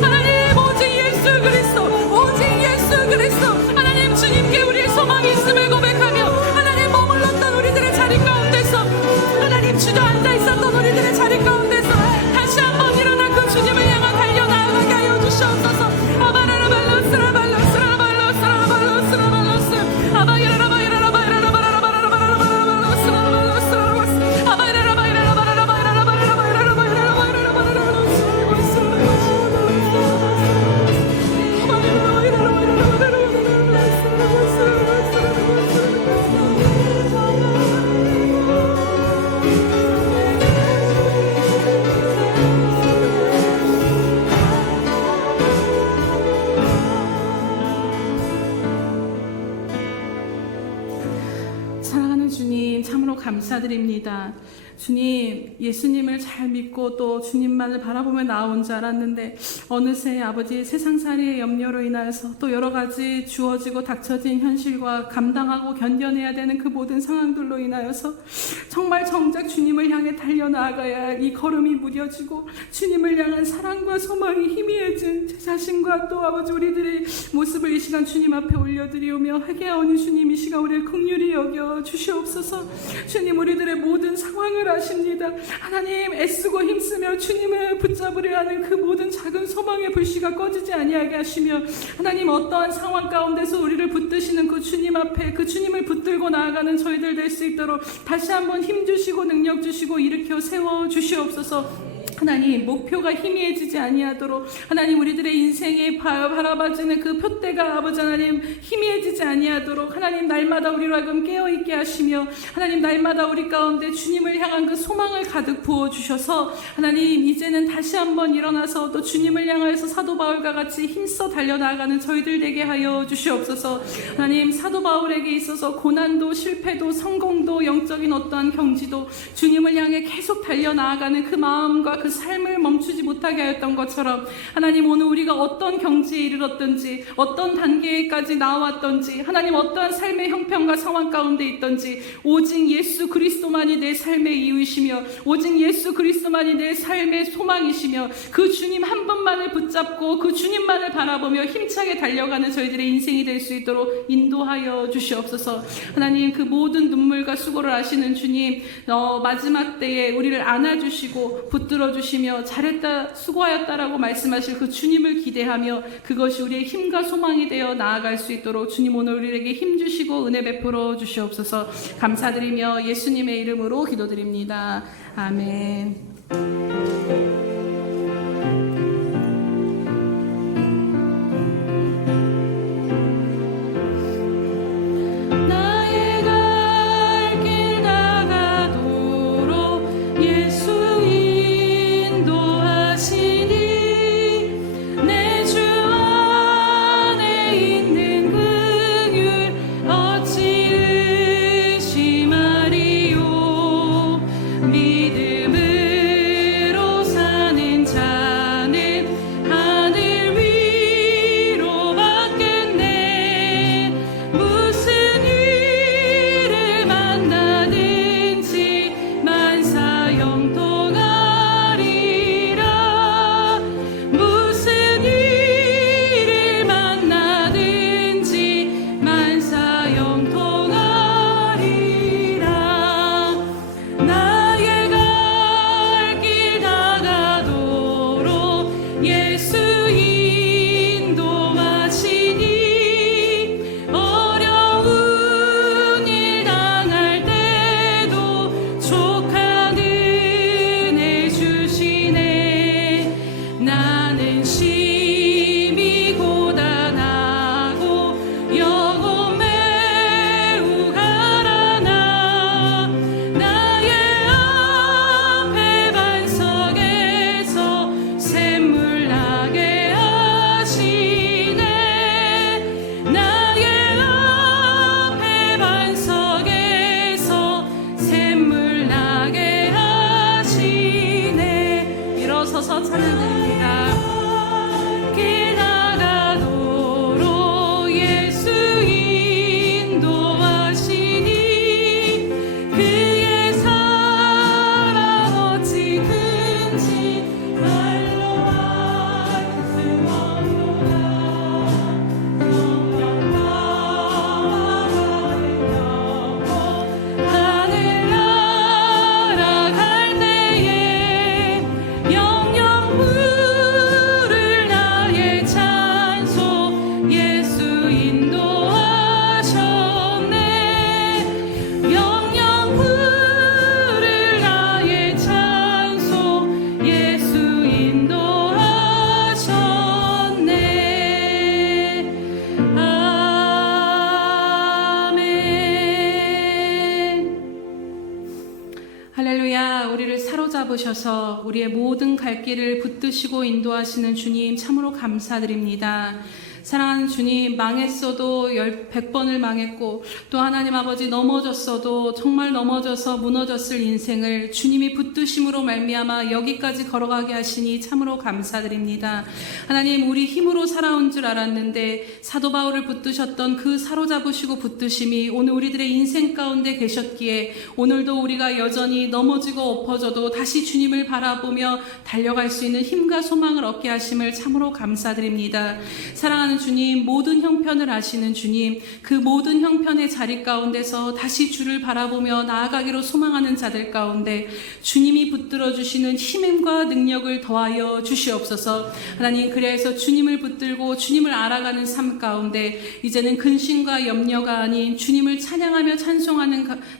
하나님 오직 예수 그리스도, 오직 예수 그리스도, 하나님 주님께 우리의 소망이 있음을 고백하며 하나님 머물렀던 우리들의 자리 가운데서, 하나님 주저앉아 있었던 우리들의 자리 가운데서 다시 한번 일어나 그 주님을 향해 달려나가게 하여 주시옵소서. 사랑하는 주님, 참으로 감사드립니다. 주님, 예수님을 잘 믿고 또 주님만을 바라보며 나온 줄 알았는데 어느새 아버지 세상살이의 염려로 인하여서 또 여러 가지 주어지고 닥쳐진 현실과 감당하고 견뎌내야 되는 그 모든 상황들로 인하여서 정말 정작 주님을 향해 달려나가야 할 이 걸음이 무뎌지고 주님을 향한 사랑과 소망이 희미해진 제 자신과 또 아버지 우리들의 모습을 이 시간 주님 앞에 올려드리오며 회개하오니 주님 이 시간 우리를 긍휼히 여겨 주시옵소서. 주님, 우리들의 모든 상황을 수고를 하십니다. 하나님, 애쓰고 힘쓰며 주님을 붙잡으려 하는 그 모든 작은 소망의 불씨가 꺼지지 아니하게 하시며, 하나님, 어떠한 상황 가운데서 우리를 붙드시는 그 주님 앞에 그 주님을 붙들고 나아가는 저희들 될 수 있도록 다시 한번 힘 주시고 능력 주시고 일으켜 세워 주시옵소서. 하나님, 목표가 희미해지지 아니하도록, 하나님, 우리들의 인생에 바라봐지는 그 표대가 아버지 하나님 희미해지지 아니하도록, 하나님, 날마다 우리로 하여금 깨어있게 하시며, 하나님, 날마다 우리 가운데 주님을 향한 그 소망을 가득 부어주셔서, 하나님, 이제는 다시 한번 일어나서 또 주님을 향하여서 사도 바울과 같이 힘써 달려나가는 저희들 되게 하여 주시옵소서. 하나님, 사도 바울에게 있어서 고난도 실패도 성공도 영적인 어떠한 경지도 주님을 향해 계속 달려나가는 그 마음과 그 삶을 멈추지 못하게 하였던 것처럼, 하나님, 오늘 우리가 어떤 경지에 이르렀든지 어떤 단계까지 나왔던지, 하나님, 어떠한 삶의 형편과 상황 가운데 있던지, 오직 예수 그리스도만이 내 삶의 이유이시며 오직 예수 그리스도만이 내 삶의 소망이시며, 그 주님 한 분만을 붙잡고 그 주님만을 바라보며 힘차게 달려가는 저희들의 인생이 될 수 있도록 인도하여 주시옵소서. 하나님, 그 모든 눈물과 수고를 아시는 주님, 마지막 때에 우리를 안아주시고 붙들어 주시며 잘했다 수고하였다라고 말씀하실 그 주님을 기대하며 그것이 우리의 힘과 소망이 되어 나아갈 수 있도록 주님, 오늘 우리에게 힘 주시고 은혜 베풀어 주시옵소서. 감사드리며 예수님의 이름으로 기도드립니다. 아멘. 사로잡으셔서 우리의 모든 갈 길을 붙드시고 인도하시는 주님, 참으로 감사드립니다. 사랑하는 주님, 망했어도 100번을 망했고 또 하나님 아버지 넘어졌어도 정말 넘어져서 무너졌을 인생을 주님이 붙드심으로 말미암아 여기까지 걸어가게 하시니 참으로 감사드립니다. 하나님, 우리 힘으로 살아온 줄 알았는데 사도 바울을 붙드셨던 그 사로잡으시고 붙드심이 오늘 우리들의 인생 가운데 계셨기에 오늘도 우리가 여전히 넘어지고 엎어져도 다시 주님을 바라보며 달려갈 수 있는 힘과 소망을 얻게 하심을 참으로 감사드립니다. 사랑하는 사랑하는 주님, 모든 형편을 아시는 주님, 그 모든 형편의 자리 가운데서 다시 주를 바라보며 나아가기로 소망하는 자들 가운데 주님이 붙들어 주시는 힘과 능력을 더하여 주시옵소서. 하나님, 그래서 주님을 붙들고 주님을 알아가는 삶 가운데 이제는 근심과 염려가 아닌 주님을 찬양하며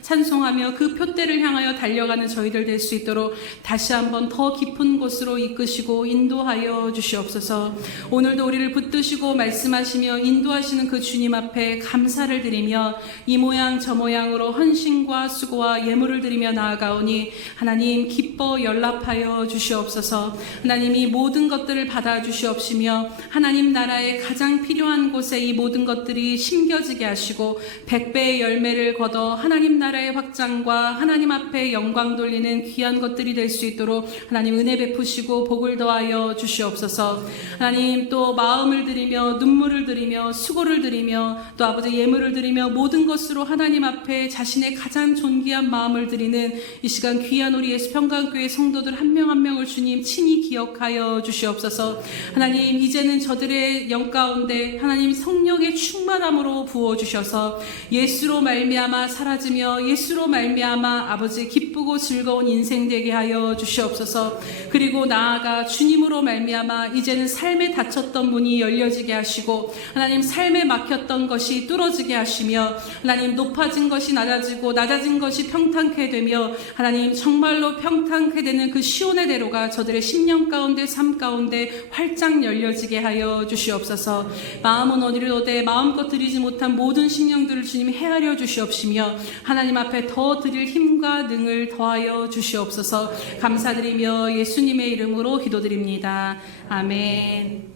찬송하며 그 표대를 향하여 달려가는 저희들 될 수 있도록 다시 한번 더 깊은 곳으로 이끄시고 인도하여 주시옵소서. 오늘도 우리를 붙드시고 말씀하시며 인도하시는 그 주님 앞에 감사를 드리며 이 모양 저 모양으로 헌신과 수고와 예물을 드리며 나아가오니 하나님 기뻐 연락하여 주시옵소서. 하나님이 모든 것들을 받아 주시옵시며 하나님 나라의 가장 필요한 곳에 이 모든 것들이 심겨지게 하시고 100배의 열매를 거둬 하나님 나라의 확장과 하나님 앞에 영광 돌리는 귀한 것들이 될 수 있도록 하나님 은혜 베푸시고 복을 더하여 주시옵소서. 하나님 또 마음을 드리며 눈물을 드리며 수고를 드리며 또 아버지 예물을 드리며 모든 것으로 하나님 앞에 자신의 가장 존귀한 마음을 드리는 이 시간 귀한 우리 예수평강교회 성도들 한 명 한 명을 주님 친히 기억하여 주시옵소서. 하나님 이제는 저들의 영 가운데 하나님 성령의 충만함으로 부어주셔서 예수로 말미암아 사라지며 예수로 말미암아 아버지 기쁘고 즐거운 인생 되게 하여 주시옵소서. 그리고 나아가 주님으로 말미암아 이제는 삶에 닫혔던 문이 열려지게 하시고 하나님 삶에 막혔던 것이 뚫어지게 하시며 하나님 높아진 것이 낮아지고 낮아진 것이 평탄케 되며 하나님 정말로 평탄케 되는 그 시온의 대로가 저들의 심령 가운데 삶 가운데 활짝 열려지게 하여 주시옵소서. 마음은 어디로되 마음껏 드리지 못한 모든 신령들을 주님 헤아려 주시옵시며 하나님 앞에 더 드릴 힘과 능을 더하여 주시옵소서. 감사드리며 예수님의 이름으로 기도드립니다. 아멘.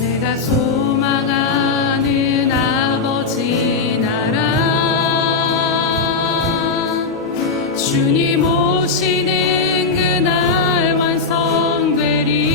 내가 소망하는 아버지 나라 주님 오시는 그날 완성되리.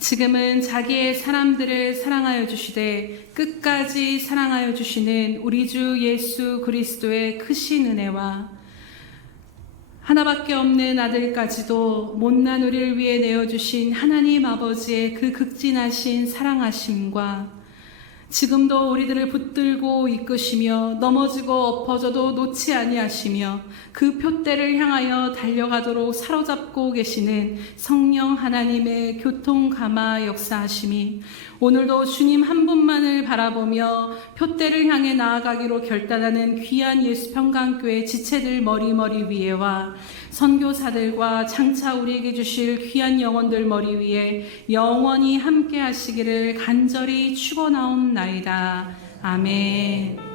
지금은 자기의 사람들을 사랑하여 주시되 끝까지 사랑하여 주시는 우리 주 예수 그리스도의 크신 은혜와 하나밖에 없는 아들까지도 못난 우리를 위해 내어주신 하나님 아버지의 그 극진하신 사랑하심과 지금도 우리들을 붙들고 이끄시며 넘어지고 엎어져도 놓지 아니하시며 그 표대를 향하여 달려가도록 사로잡고 계시는 성령 하나님의 교통감화 역사하심이 오늘도 주님 한 분만을 바라보며 표대를 향해 나아가기로 결단하는 귀한 예수 평강교회 지체들 머리 위에와 선교사들과 장차 우리에게 주실 귀한 영혼들 머리 위에 영원히 함께 하시기를 간절히 축원하옵나이다. 아멘.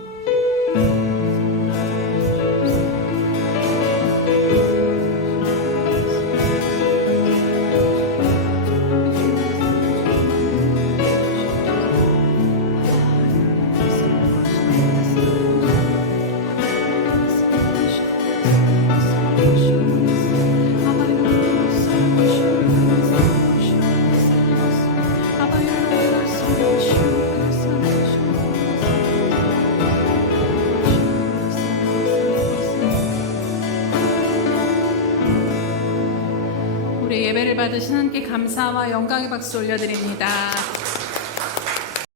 우리 예배를 받으신 하나님께 감사와 영광의 박수 올려드립니다.